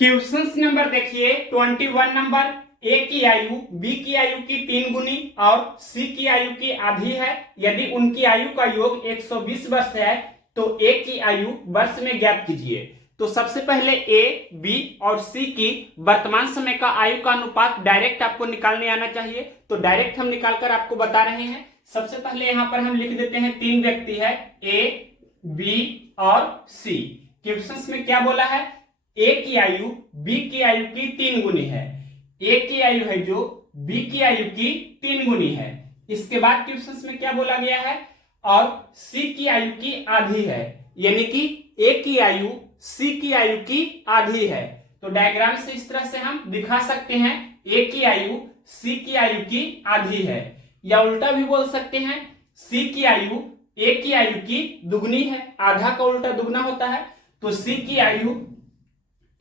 Questions number देखिए 21 number. ए की आयु बी की आयु की 3 गुनी और सी की आयु की आधी है। यदि उनकी आयु का योग 120 वर्ष है तो ए की आयु वर्ष में ज्ञात कीजिए। तो सबसे पहले ए, बी और सी की वर्तमान समय का आयु का अनुपात डायरेक्ट आपको निकालने आना चाहिए। तो डायरेक्ट हम निकालकर आपको बता रहे हैं। सबसे पहले यहां पर हम लिख देते हैं 3 व्यक्ति है, ए, बी और सी। क्वेश्चंस में क्या बोला है? ए की आयु बी की आयु की 3 गुनी है। ए की आयु है जो बी की आयु की 3 गुनी है। इसके बाद क्वेश्चंस में क्या बोला गया है? और सी की आयु की आधी है, यानी कि ए की आयु सी की आयु की आधी है। तो डायग्राम से इस तरह से हम दिखा सकते हैं, ए की आयु सी की आयु की आधी है, या उल्टा भी बोल सकते हैं, सी की आयु ए की आयु की दुगनी है। आधा का उल्टा दुगना होता है, तो सी की आयु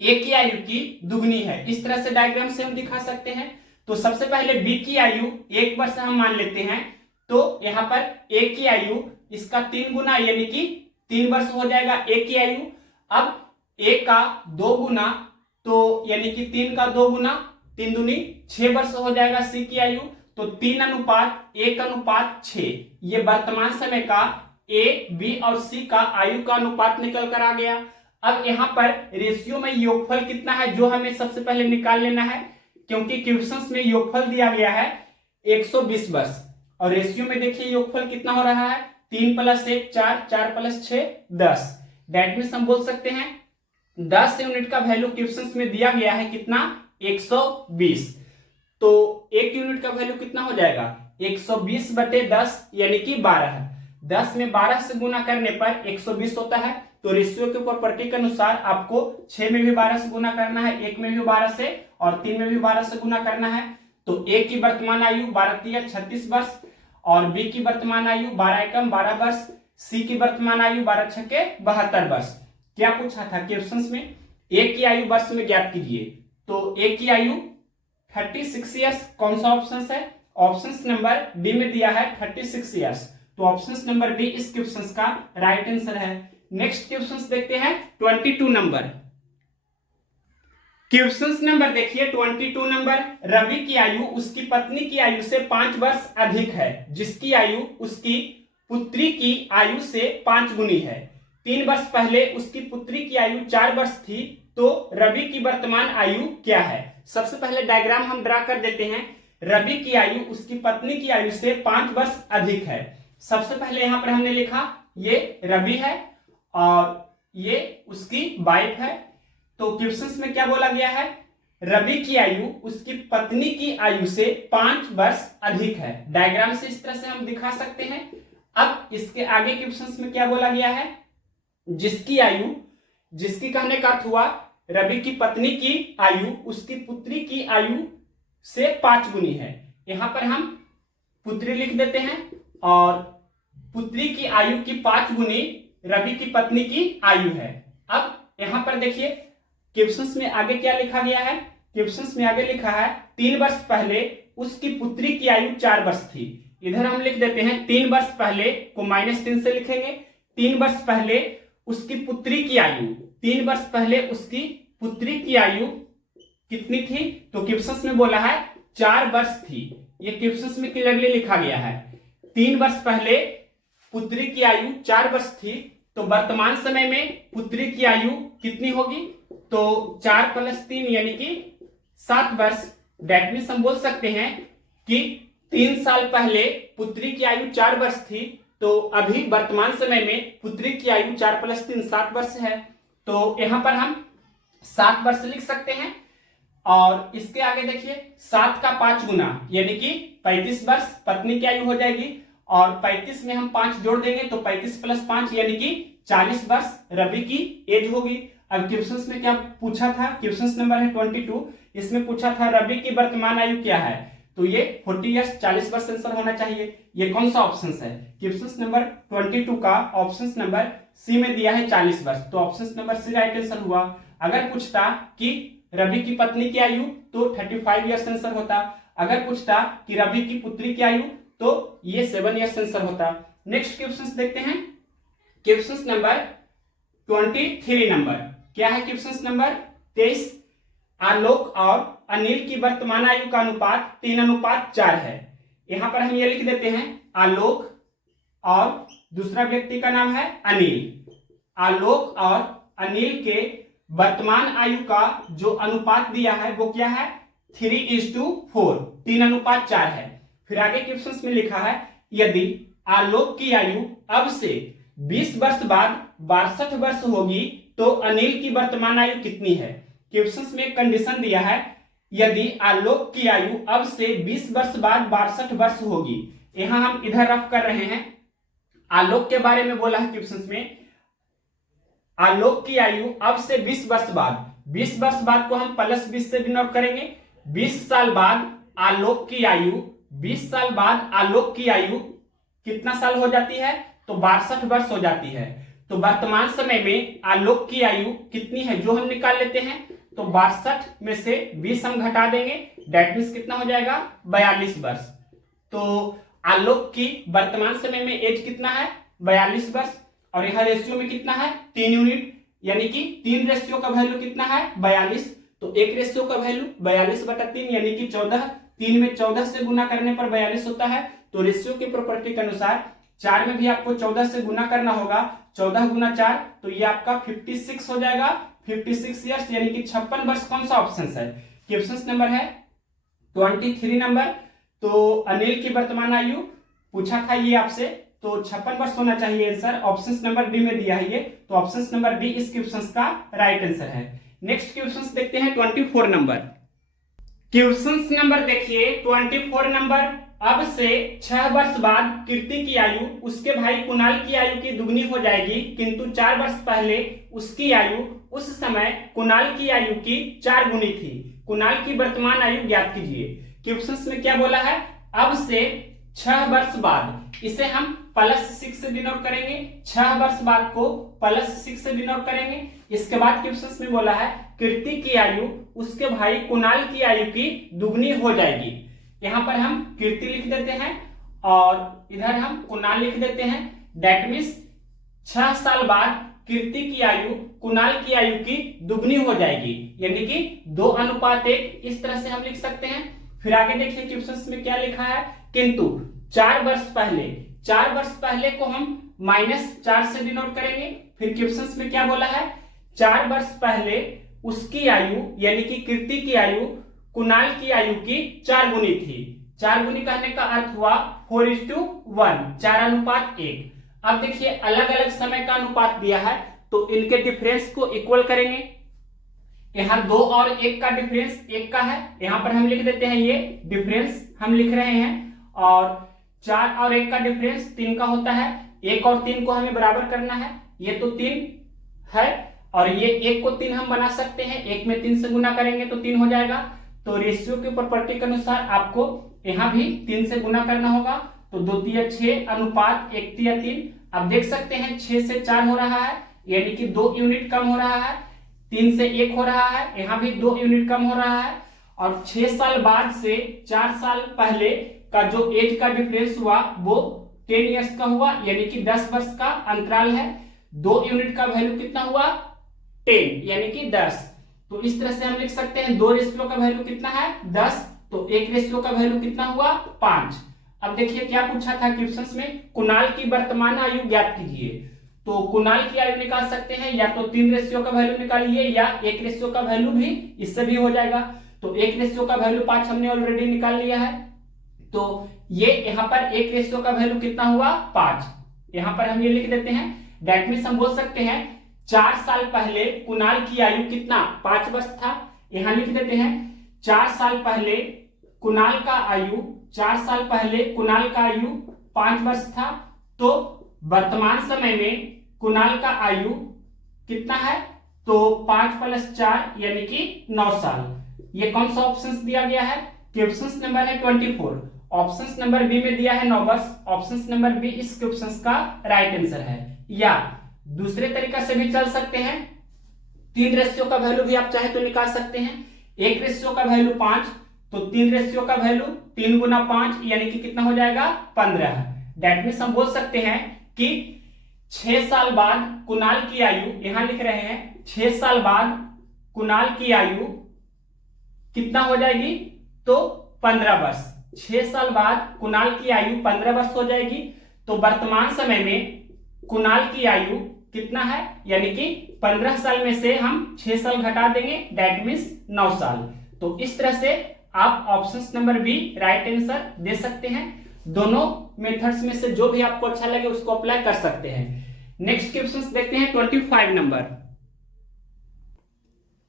ए की आयु की दुगनी है। इस तरह से डायग्राम से हम दिखा सकते हैं। तो सबसे पहले बी की आयु 1 वर्ष हम मान लेते हैं, तो यहां पर ए की आयु इसका 3 गुना यानी कि 3 वर्ष हो जाएगा ए की आयु। अब ए का 2 गुना, तो यानी कि 3 का 2 गुना 3 दूनी 6 वर्ष हो जाएगा सी की आयु। तो 3:1:6 ये वर्तमान समय का ए, बी और सी का आयु का अनुपात निकल कर आ गया। अब यहां पर रेशियो में योगफल कितना है जो हमें सबसे पहले निकाल लेना है, क्योंकि क्वेश्चंस में योगफल दिया गया है 120 वर्ष और रेशियो में देखिए योगफल कितना हो रहा है, 3 + 1 4, 4 + 6 10। दैट मीन्स हम बोल सकते हैं 10 यूनिट का वैल्यू क्वेश्चंस में दिया गया है कितना, 120। तो 1 यूनिट का वैल्यू कितना हो जाएगा, 120/10 यानी कि 12। 10 में 12 से गुना करने पर 120 होता है। तो रेशियो के प्रॉपर्टी के अनुसार आपको 6 में भी 12 से गुना करना है, 1 में भी 12 से और 3 में भी 12 से गुना करना है। तो ए की वर्तमान आयु 12×3 = 36 वर्ष और बी की वर्तमान आयु 12 × 12 वर्ष, सी की वर्तमान आयु 12×6 = 72 वर्ष। क्या पूछा था क्वेश्चंस में? ए की आयु वर्ष में ज्ञात कीजिए। तो ए की आयु 36 ईयर्स। कौन सा ऑप्शन है? ऑप्शन नंबर डी में दिया है 36 ईयर्स। तो ऑप्शन नंबर डी इस क्वेश्चन का राइट आंसर है। नेक्स्ट क्वेश्चन देखते हैं 22 नंबर। क्वेश्चन नंबर देखिए 22 नंबर। रवि की आयु उसकी पत्नी की आयु से 5 वर्ष अधिक है, जिसकी आयु उसकी पुत्री की आयु से 5 गुनी है। 3 वर्ष पहले उसकी पुत्री की आयु 4 वर्ष थी, तो रवि की वर्तमान आयु क्या है? सबसे पहले डायग्राम हम ड्रा कर देते हैं। रवि की आयु उसकी पत्नी की आयु से 5 वर्ष अधिक है। सबसे पहले यहां पर हमने लिखा ये रवि है और ये उसकी वाइफ है। तो क्वेश्चंस में क्या बोला गया है? रवि की आयु उसकी पत्नी की आयु से 5 वर्ष अधिक है। डायग्राम से इस तरह से हम दिखा सकते हैं। अब इसके आगे क्वेश्चंस में क्या बोला गया है? जिसकी आयु, जिसकी कहने का अर्थ हुआ रवि की पत्नी की आयु उसकी पुत्री की आयु से 5 गुनी है। यहां पर हम पुत्री लिख देते हैं और पुत्री की आयु की 5 गुनी रवि की पत्नी की आयु है। अब यहां पर देखिए क्वेश्चंस में आगे क्या लिखा गया है? क्वेश्चंस में आगे लिखा है 3 वर्ष पहले उसकी पुत्री की आयु 4 वर्ष थी। इधर हम लिख देते हैं 3 वर्ष पहले को -3 से लिखेंगे। 3 वर्ष पहले उसकी पुत्री की आयु, 3 वर्ष पहले उसकी पुत्री की आयु कितनी थी? तो क्वेश्चंस में बोला है 4 वर्ष थी। ये क्वेश्चंस में क्लियरली लिखा गया है। 3 वर्ष पहले पुत्री की आयु 4 वर्ष थी, तो वर्तमान समय में पुत्री की आयु कितनी होगी? तो 4 + 3 यानी कि 7 वर्ष। दैट मीन्स हम बोल सकते हैं कि 3 साल पहले पुत्री की आयु 4 वर्ष थी, तो अभी वर्तमान समय में पुत्री की आयु 4 + 3 7 वर्ष है। तो यहां पर हम 7 वर्ष लिख सकते हैं। और इसके आगे देखिए 7 का 5 गुना यानी कि 35 वर्ष पत्नी की आयु हो जाएगी और 35 में हम 5 जोड़ देंगे तो 35 + 5 यानी कि 40 वर्ष रवि की एज होगी। अब क्वेश्चंस में क्या पूछा था? क्वेश्चंस नंबर है 22। इसमें पूछा था रवि की वर्तमान आयु क्या है? तो ये 40 ईयर्स 40 वर्ष आंसर होना चाहिए। ये कौन सा ऑप्शन है? क्वेश्चंस नंबर 22 का ऑप्शन नंबर सी में दिया है 40 वर्ष, तो option number C right answer हुआ। अगर पूछता कि रवि की पत्नी की आयु तो 35 ईयर्स आंसर होता। अगर पूछता कि रवि की पुत्री की आयु तो ये 7 ईयर्स आंसर होता। नेक्स्ट क्वेश्चंस देखते हैं। Questions number 23 number. क्या है क्वेश्चन नंबर 23? आलोक और अनिल की वर्तमान आयु का अनुपात 3:4 है। यहां पर हम ये लिख देते हैं आलोक और दूसरा व्यक्ति का नाम है अनिल। आलोक और अनिल के वर्तमान आयु का जो अनुपात दिया है वो क्या है 3:4, 3:4 है। फिर आगे क्वेश्चन में लिखा है यदि आलोक की आयु अब से 20 वर्ष बाद 62 वर्ष होगी तो अनिल की वर्तमान आयु कितनी है। क्वेश्चन में एक कंडीशन दिया है यदि आलोक की आयु अब से 20 वर्ष बाद 62 वर्ष होगी। यहां हम इधर रफ कर रहे हैं, आलोक के बारे में बोला है क्वेश्चन में। आलोक की आयु अब से 20 वर्ष बाद, 20 वर्ष बाद को हम +20 से डिनोट करेंगे। 20 साल बाद आलोक की आयु, 20 साल बाद आलोक की आयु कितना साल हो जाती है तो 62 वर्ष हो जाती है। तो वर्तमान समय में आलोक की आयु कितनी है जो हम निकाल लेते हैं, तो 62 में से 20 हम घटा देंगे, दैट मीन्स कितना हो जाएगा 42 वर्ष। तो आलोक की वर्तमान समय में एज कितना है 42 वर्ष, और यह रेशियो में कितना है 3 यूनिट, यानी कि 3 रेशियो का वैल्यू कितना है 42। तो 1 रेशियो का वैल्यू 42/3 यानी कि 14, 3 में 14 से गुना करने पर 42 होता है। तो रेशियो की प्रॉपर्टी के अनुसार 4 में भी आपको 14 से गुना करना होगा, 14 गुना 4 तो ये आपका 56 हो जाएगा, 56 ईयर्स यानी कि 56 वर्ष। कौन सा ऑप्शन है, क्वेश्चन नंबर है 23 नंबर। तो अनिल की वर्तमान आयु पूछा था ये आपसे, तो 56 वर्ष होना चाहिए आंसर। ऑप्शन नंबर डी में दिया है ये, तो ऑप्शन नंबर डी इस क्वेश्चन का राइट आंसर है। नेक्स्ट क्वेश्चन देखते हैं 24 नंबर। क्वेश्चन नंबर देखिए 24 नंबर। अब से 6 वर्ष बाद कीर्ति की आयु उसके भाई कुणाल की आयु की दुगनी हो जाएगी, किंतु 4 वर्ष पहले उसकी आयु उस समय कुणाल की आयु की 4 गुनी थी। कुणाल की वर्तमान आयु ज्ञात कीजिए। क्वेश्चन में क्या बोला है, अब से 6 वर्ष बाद, इसे हम +6 से डिनोट करेंगे, 6 वर्ष बाद को +6 से डिनोट करेंगे। इसके बाद क्वेश्चन में बोला है कीर्ति की आयु उसके भाई कुणाल की आयु की दुगनी हो जाएगी। यहां पर हम कीर्ति लिख देते हैं और इधर हम कुणाल लिख देते हैं। दैट मीन्स 6 साल बाद कीर्ति की आयु कुणाल की आयु की दुगनी हो जाएगी, यानी कि 2:1 इस तरह से हम लिख सकते हैं। फिर आगे देखिए क्वेश्चन में क्या लिखा है, किंतु 4 वर्ष पहले, 4 वर्ष पहले को हम -4 से डिनोट करेंगे। फिर क्वेश्चन में क्या बोला है, 4 वर्ष पहले उसकी आयु यानी कि कीर्ति की आयु कुणाल की आयु की 4 गुनी थी। 4 गुनी कहने का अर्थ हुआ 4:1, 4:1। अब देखिए अलग अलग समय का अनुपात दिया है तो इनके डिफरेंस को इक्वल करेंगे। यहाँ 2 और 1 का डिफरेंस 1 का है, यहाँ पर हम लिख देते हैं ये डिफरेंस हम लिख रहे हैं। और 4 और 1 का डिफरेंस 3 का होता है। 1 और 3 को हमें बराबर करना है, ये तो 3 है और ये 1 को 3 हम बना सकते हैं, 1 में 3 से गुना करेंगे तो 3 हो जाएगा। तो रेशियो की प्रॉपर्टी के अनुसार आपको यहाँ भी 3 से गुना करना होगा, तो 2 × 6 अनुपात 1 × 3। अब देख सकते हैं 6 से 4 हो रहा है, यानी कि 2 यूनिट कम हो रहा है। 3 से 1 हो रहा है, यहाँ भी 2 यूनिट कम हो रहा है। और 6 साल बाद से 4 साल पहले का जो एज का डिफरेंस हुआ वो 10 ईयर्स का हुआ, यानी कि 10 वर्ष का अंतराल है। 2 यूनिट का वैल्यू कितना हुआ 10 यानी कि 10। तो इस तरह से हम लिख सकते हैं 2 रेशियो का वैल्यू कितना है 10, तो 1 रेशियो का वैल्यू कितना हुआ 5। अब देखिए क्या पूछा था क्वेश्चंस में, कुणाल की वर्तमान आयु ज्ञात कीजिए। तो कुणाल की आयु निकाल सकते हैं, या तो 3 रेशियो का वैल्यू निकालिए या 1 रेशियो का वैल्यू भी इससे भी हो जाएगा। तो 1 रेशियो का वैल्यू 5 हमने ऑलरेडी निकाल लिया है, तो ये यहाँ पर 1 रेशियो का वैल्यू कितना हुआ 5। यहाँ पर हम ये लिख देते हैं। दैट मीन्स हम बोल सकते हैं 4 साल पहले कुणाल की आयु कितना 5 वर्ष था। यहां लिख देते हैं 4 साल पहले कुणाल का आयु, 4 साल पहले कुणाल का आयु 5 वर्ष था। तो वर्तमान समय में कुणाल का आयु कितना है, तो 5 + 4 यानी कि 9 साल। ये कौन सा ऑप्शन दिया गया है, क्वेश्चन नंबर है 24, ऑप्शन नंबर बी में दिया है 9 वर्ष। ऑप्शन नंबर बी इस क्वेश्चन का राइट आंसर है। या दूसरे तरीका से भी चल सकते हैं, 3 रेशियो का वैल्यू भी आप चाहे तो निकाल सकते हैं। 1 रेशियो का वैल्यू 5, तो 3 रेशियो का वैल्यू 3 × 5 यानी कि कितना हो जाएगा 15। दैट मीन्स हम बोल सकते हैं कि 6 साल बाद कुणाल की आयु, यहां लिख रहे हैं 6 साल बाद कुणाल की आयु कितना हो जाएगी, तो 15 वर्ष। 6 साल बाद कुणाल की आयु 15 वर्ष हो जाएगी। तो वर्तमान समय में कुणाल की आयु कितना है, यानी कि 15 साल में से हम 6 साल घटा देंगे, दैट मीन्स 9 साल। तो इस तरह से आप option number B right answer दे सकते हैं। दोनों मेथड्स में से जो भी आपको अच्छा लगे उसको अप्लाई कर सकते हैं। नेक्स्ट क्वेश्चन देखते हैं 25 नंबर।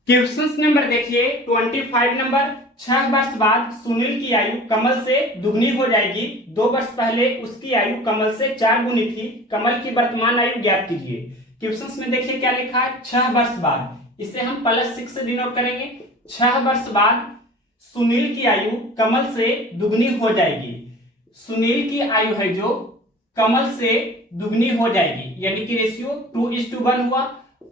क्वेश्चन नंबर देखिए 25 नंबर। 6 वर्ष बाद सुनील की आयु कमल से दुगनी हो जाएगी। 2 वर्ष पहले उसकी आयु कमल से 4 गुनी थी। कमल की वर्तमान आयु ज्ञात कीजिए। क्वेश्चन में देखिए क्या लिखा है, 6 वर्ष बाद। इसे हम +6 से डिनोट करेंगे। 6 वर्ष बाद सुनील की आयु कमल से दुगनी हो जाएगी। सुनील की आयु है जो कमल से दुगनी हो जाएगी, यानी कि रेशियो 2:1 हुआ।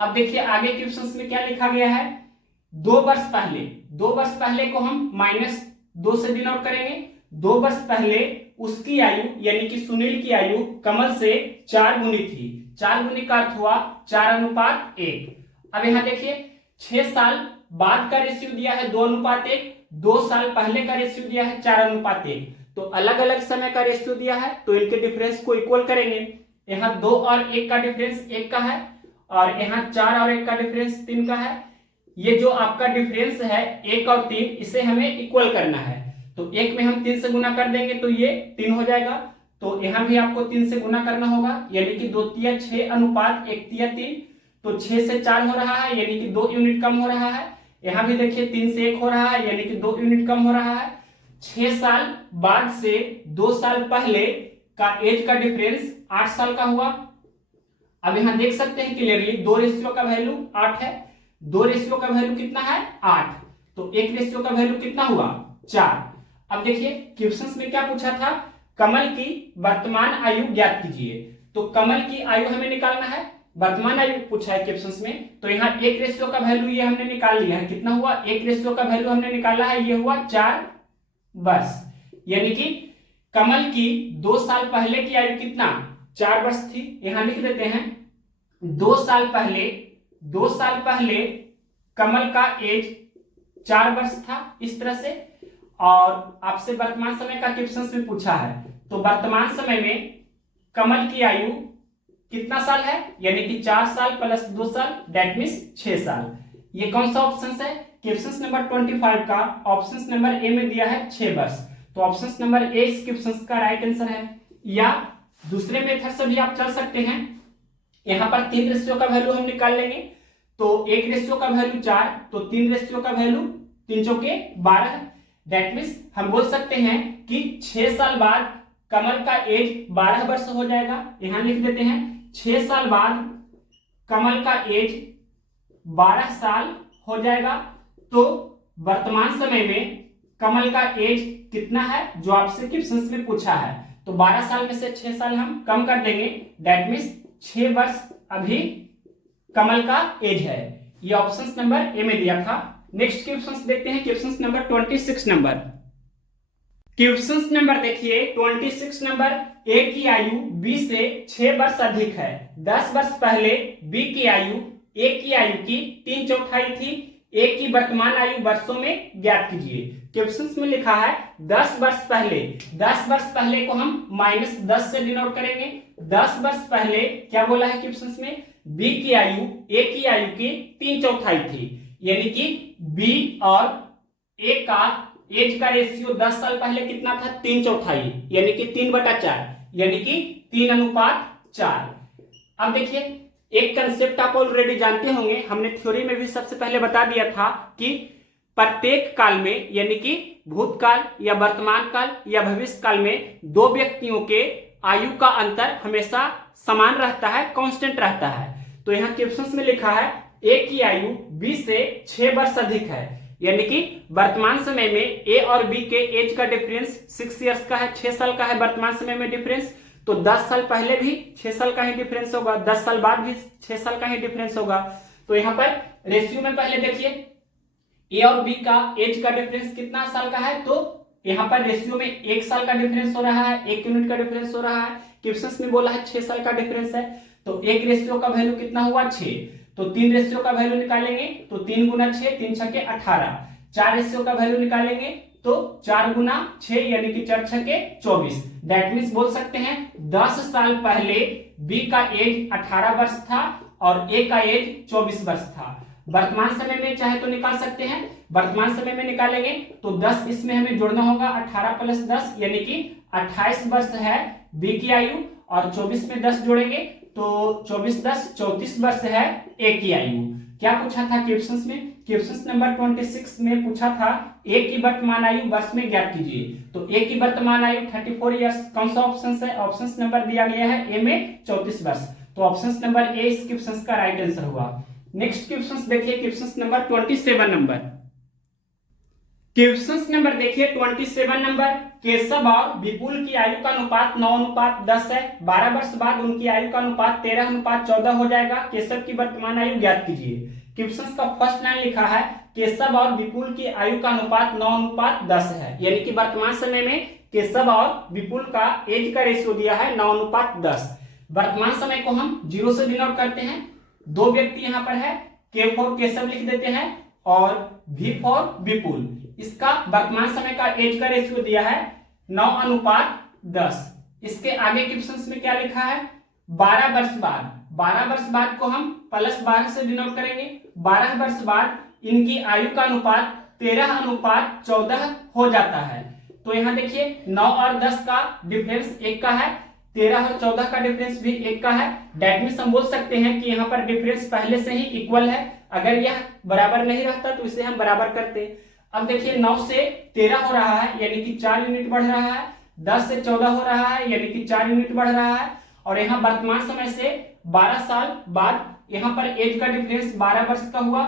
अब देखिए आगे क्वेश्चन में क्या लिखा गया है, 2 वर्ष पहले। 2 वर्ष पहले को हम -2 से डिनोट करेंगे। 2 वर्ष पहले उसकी आयु यानी कि सुनील की आयु कमल से 4 गुनी थी। 4 गुनी का अर्थ हुआ 4:1। अब यहां देखिए 6 साल बाद का रेशियो दिया है 2:1। 2 साल पहले का रेशियो दिया है 4:1। तो अलग अलग समय का रेशियो दिया है, तो इनके डिफरेंस को इक्वल करेंगे। यहाँ 2 और 1 का डिफरेंस 1 का है, और यहाँ 4 और 1 का डिफरेंस 3 का है। ये जो आपका डिफरेंस है 1 और 3, इसे हमें इक्वल करना है। तो 1 में हम 3 से गुना कर देंगे तो ये 3 हो जाएगा। तो यहाँ भी आपको 3 से गुना करना होगा, यानी कि 2/6:1/3। तो 6 से 4 हो रहा है, यानी कि 2 यूनिट कम हो रहा है। यहाँ भी देखिए 3 से 1 हो रहा है, यानी कि 2 यूनिट कम हो रहा है। 6 साल बाद से 2 साल पहले का एज का डिफरेंस 8 साल का हुआ। अब यहां देख सकते हैं क्लियरली 2 रेशियो का वैल्यू 8 है। 2 रेशियो का वैल्यू कितना है, 8। तो 1 रेशियो का वैल्यू कितना हुआ, 4। अब देखिए क्वेश्चन में क्या पूछा था, कमल की वर्तमान आयु ज्ञात कीजिए। तो कमल की आयु हमें निकालना है, वर्तमान आयु पूछा है क्वेश्चन में। तो यहाँ 1 रेशियो का वैल्यू ये हमने निकाल लिया है। कितना हुआ, 1 रेशियो का वैल्यू हमने निकाला है, ये हुआ 4 वर्ष। यानी कि कमल की 2 साल पहले की आयु कितना, 4 वर्ष थी। यहां लिख देते हैं 2 साल पहले कमल का एज 4 वर्ष था, इस तरह से। और आपसे वर्तमान समय का क्वेश्चन में पूछा है, तो वर्तमान समय में कमल की आयु कितना साल है, यानी कि 4 साल + 2 साल, दैट मीन्स 6 साल। ये कौन सा ऑप्शन है, क्वेश्चन नंबर 25 का ऑप्शन नंबर ए में दिया है 6 वर्ष। तो ऑप्शन नंबर ए इस क्वेश्चन का राइट आंसर है। या दूसरे मेथड से भी आप चल सकते हैं। यहां पर 3 रेशियो का वैल्यू हम निकाल लेंगे। तो 1 रेशियो का वैल्यू 4, तो 3 रेशियो का वैल्यू 3 चौके 12। दैट मीन्स हम बोल सकते हैं कि 6 साल बाद कमल का एज 12 वर्ष हो जाएगा। यहां लिख देते हैं 6 साल बाद कमल का एज 12 साल हो जाएगा। तो वर्तमान समय में कमल का एज कितना है, जो आपसे क्वेश्चन में पूछा है। तो 12 साल में से 6 साल हम कम कर देंगे, दैट मीन्स 6 वर्ष अभी कमल का एज है। ये ऑप्शन नंबर ए में दिया था। नेक्स्ट क्वेश्चन देखते हैं, question number 26 number. Question number देखिए 26 नंबर। ए की आयु बी से 6 वर्ष अधिक है। 10 वर्ष पहले बी की आयु ए की आयु की 3/4 थी। ए की वर्तमान आयु वर्षों में ज्ञात कीजिए। क्वेश्चन में लिखा है 10 वर्ष पहले। 10 वर्ष पहले को हम -10 से डिनोट करेंगे। 10 वर्ष पहले क्या बोला है क्वेश्चन में, बी की आयु ए की आयु की 3/4 थी। यानी कि बी और ए का एज का रेशियो 10 साल पहले कितना था, 3/4, यानी कि 3/4, यानी कि 3:4। अब देखिए एक कंसेप्ट आप ऑलरेडी जानते होंगे, हमने थ्योरी में भी सबसे पहले बता दिया था कि प्रत्येक काल में, यानी कि भूतकाल या वर्तमान काल या भविष्य काल में 2 व्यक्तियों के आयु का अंतर हमेशा समान रहता है, कांस्टेंट रहता है। तो यहाँ क्वेश्चन में लिखा है ए की आयु बी से 6 वर्ष अधिक है, यानी कि वर्तमान समय में ए और बी के एज का डिफरेंस 6 इयर्स का है, 6 साल का है वर्तमान समय में डिफरेंस। तो 10 साल पहले भी 6 साल का ही डिफरेंस होगा, 10 साल बाद भी 6 साल का ही डिफरेंस होगा। तो यहाँ पर रेशियो में पहले देखिए ए और बी का एज का डिफरेंस कितना साल का है, तो यहाँ पर रेशियो में 1 साल का डिफरेंस हो रहा है, 1 यूनिट का डिफरेंस हो रहा है। क्वेश्चन में बोला है 6 साल का डिफरेंस है, तो 1 रेशियो का वैल्यू कितना हुआ, 6। तो 3 रेशियो का वैल्यू निकालेंगे, तो 3 × 6 3 × 18। 4 रेशियो का वैल्यू निकालेंगे तो 4 गुना 6 यानी कि 4 छके 24। दैट मीन्स बोल सकते हैं 10 साल पहले बी का एज 18 वर्ष था और ए का एज 24 वर्ष था। वर्तमान समय में चाहे तो निकाल सकते हैं, वर्तमान समय में निकालेंगे तो 10 इसमें हमें जोड़ना होगा, 18 प्लस 10 यानी कि 28 वर्ष है बी की आयु, और 24 में 10 जोड़ेंगे तो 24 10 34 वर्ष है ए की आयु। क्या पूछा था क्वेश्चंस में? क्वेश्चंस नंबर 26 में पूछा था ए की वर्तमान आयु वर्ष में ज्ञात कीजिए। तो ए की वर्तमान आयु 34 इयर्स। कौन सा ऑप्शन है? ऑप्शन नंबर दिया गया है ए में 34 वर्ष, तो ऑप्शन नंबर ए इस क्वेश्चन का राइट आंसर हुआ। नेक्स्ट क्वेश्चन देखिए, question number 27 number. Question number देखिए 27 नंबर। केशव और विपुल की आयु का अनुपात 9:10 है। 12 वर्ष बाद उनकी आयु का अनुपात 13:14 हो जाएगा। केशव की वर्तमान आयु ज्ञात कीजिए। क्वेश्चन का फर्स्ट लाइन लिखा है केशव और विपुल की आयु का अनुपात 9:10 है, यानी कि वर्तमान समय में केशव और विपुल का एज का रेशियो दिया है 9:10। वर्तमान समय को हम 0 से डिनोट करते हैं। दो व्यक्ति यहाँ पर है, के फॉर केशव लिख देते हैं और वी फॉर विपुल। इसका वर्तमान समय का एज का रेशियो दिया है 9:10। इसके आगे क्वेश्चन में क्या लिखा है? 12 वर्ष बाद। 12 वर्ष बाद को हम प्लस 12 से डिनोट करेंगे। 12 वर्ष बाद इनकी आयु का अनुपात 13:14 हो जाता है। तो यहाँ देखिए 9 और 10 का डिफरेंस 1 का है, 13 और 14 का डिफरेंस भी 1 का है। दैट मीन्स हम बोल सकते हैं कि यहाँ पर डिफरेंस पहले से ही इक्वल है। अगर यह बराबर नहीं रहता तो इसे हम बराबर करते। अब देखिए 9 से 13 हो रहा है यानी कि 4 यूनिट बढ़ रहा है। 10 से 14 हो रहा है यानी कि 4 यूनिट बढ़ रहा है। और यहाँ वर्तमान समय से 12 साल बाद यहाँ पर एज का डिफरेंस 12 वर्ष का हुआ,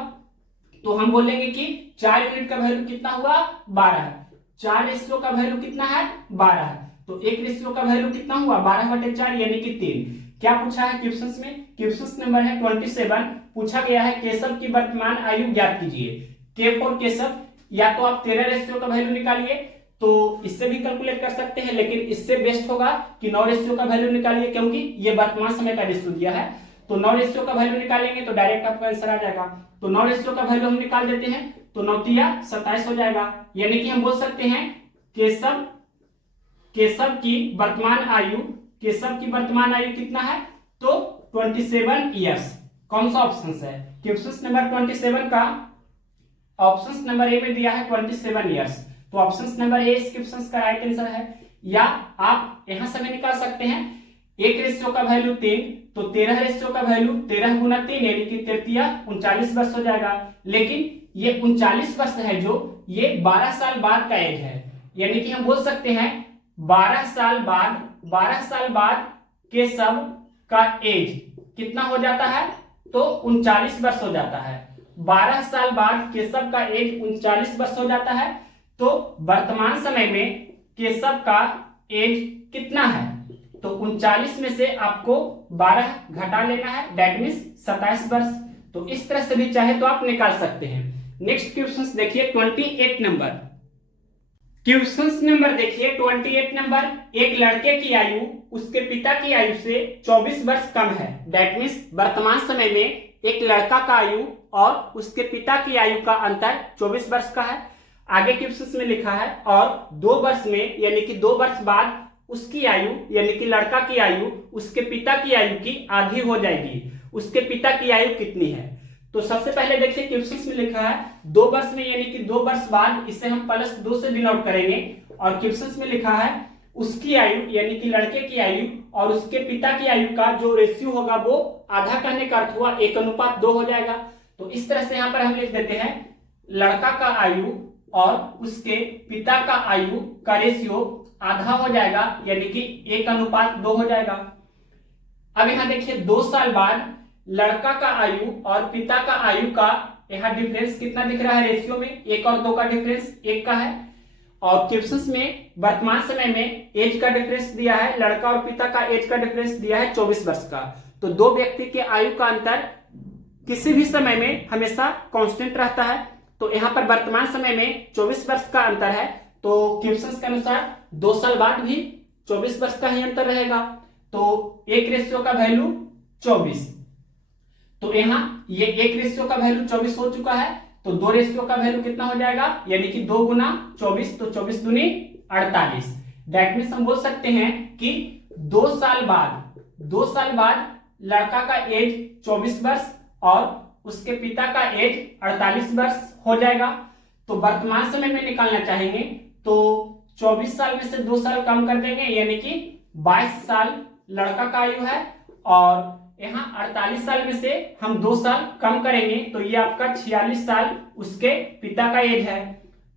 तो हम बोलेंगे कि 4 यूनिट का वैल्यू कितना हुआ? 12 है। 4 रेशियो का वैल्यू कितना है? 12 है। तो 1 रेशियो का वैल्यू कितना हुआ? 12/4 यानी कि 3। क्या पूछा है क्वेश्चन में? क्वेश्चन नंबर है 27। पूछा गया है केशव की वर्तमान आयु ज्ञात कीजिए। के फॉर केशव, या तो आप 13 रेशियो का वैल्यू निकालिए तो इससे भी कैलकुलेट कर सकते हैं, लेकिन इससे बेस्ट होगा कि 9 रेशियो का वैल्यू निकालिए, क्योंकि ये वर्तमान समय का रेशियो दिया है। तो 9 रेशियो का वैल्यू निकालेंगे तो डायरेक्ट आपका आंसर आ जाएगा। तो 9 रेशियो का वैल्यू हम निकाल देते हैं तो 9 तिया 27 हो जाएगा। यानी कि हम बोल सकते हैं केशव की वर्तमान आयु कितना है? तो 27 इयर्स। कौन सा ऑप्शन है? क्वेश्चन नंबर 27 का ऑप्शन नंबर ए में दिया है 27 इयर्स, तो ऑप्शन नंबर ए इस क्वेश्चन का राइट आंसर है। या आप यहां से भी निकाल सकते हैं 1 रेशियो का वैल्यू 3, तो 13 रेशियो का वैल्यू 13 गुना 3 यानी कि 39 वर्ष हो जाएगा। लेकिन ये 39 वर्ष है जो ये 12 साल बाद का एज है, यानी कि हम बोल सकते हैं 12 साल बाद केशव का एज कितना हो जाता है? तो 39 वर्ष हो जाता है। 12 साल बाद केशव का एज 39 वर्ष हो जाता है। तो वर्तमान समय में केशव का एज कितना है? तो 39 में से आपको 12 घटा लेना है, दैट मीन्स 27 वर्ष। तो इस तरह से भी चाहे तो आप निकाल सकते हैं। नेक्स्ट क्वेश्चन देखिए 28 नंबर। क्वेश्चन नंबर देखिए 28 नंबर। एक लड़के की आयु उसके पिता की आयु से 24 वर्ष कम है। दैट मीन्स वर्तमान समय में एक लड़का का आयु और उसके पिता की आयु का अंतर 24 वर्ष का है। आगे क्वेश्चन में लिखा है और 2 वर्ष में यानी कि 2 वर्ष बाद उसकी आयु यानी कि लड़का की आयु उसके पिता की आयु की आधी हो जाएगी। उसके पिता की आयु कितनी है? तो सबसे पहले देखिए क्वेश्चन में लिखा है 2 वर्ष में यानी कि 2 वर्ष बाद, इसे हम +2 से डिनोट करेंगे। और क्वेश्चन में लिखा है उसकी आयु यानी कि लड़के की आयु और उसके पिता की आयु का जो रेशियो होगा वो आधा, कहने का अर्थ हुआ 1:2 हो जाएगा। तो इस तरह से यहाँ पर हम लिख देते हैं लड़का का आयु और उसके पिता का आयु का रेशियो आधा हो जाएगा, यानी कि 1:2 हो जाएगा। अब यहाँ देखिए 2 साल बाद लड़का का आयु और पिता का आयु का यहाँ डिफरेंस कितना दिख रहा है? रेशियो में 1 और 2 का डिफरेंस 1 का है। और क्वेश्चन में वर्तमान समय में एज का डिफरेंस दिया है, लड़का और पिता का एज का डिफरेंस दिया है 24 वर्ष का। तो 2 व्यक्ति के आयु का अंतर किसी भी समय में हमेशा कांस्टेंट रहता है। तो यहाँ पर वर्तमान समय में 24 वर्ष का अंतर है, तो क्वेश्चन के अनुसार 2 साल बाद भी 24 वर्ष का ही अंतर रहेगा। तो 1 रेशियो का वैल्यू 24, तो यहाँ ये 1 रेशियो का वैल्यू 24 हो चुका है। तो 2 रेशियो का वैल्यू कितना हो जाएगा, यानी कि 2 गुना 24, तो 24 दूनी 48। दैट मीन्स हम बोल सकते हैं कि 2 साल बाद लड़का का एज 24 वर्ष और उसके पिता का एज 48 वर्ष हो जाएगा। तो वर्तमान समय में निकालना चाहेंगे तो 24 साल में से 2 साल कम कर देंगे, यानी कि 22 साल लड़का का आयु है, और यहाँ 48 साल में से हम 2 साल कम करेंगे तो ये आपका 46 साल उसके पिता का एज है।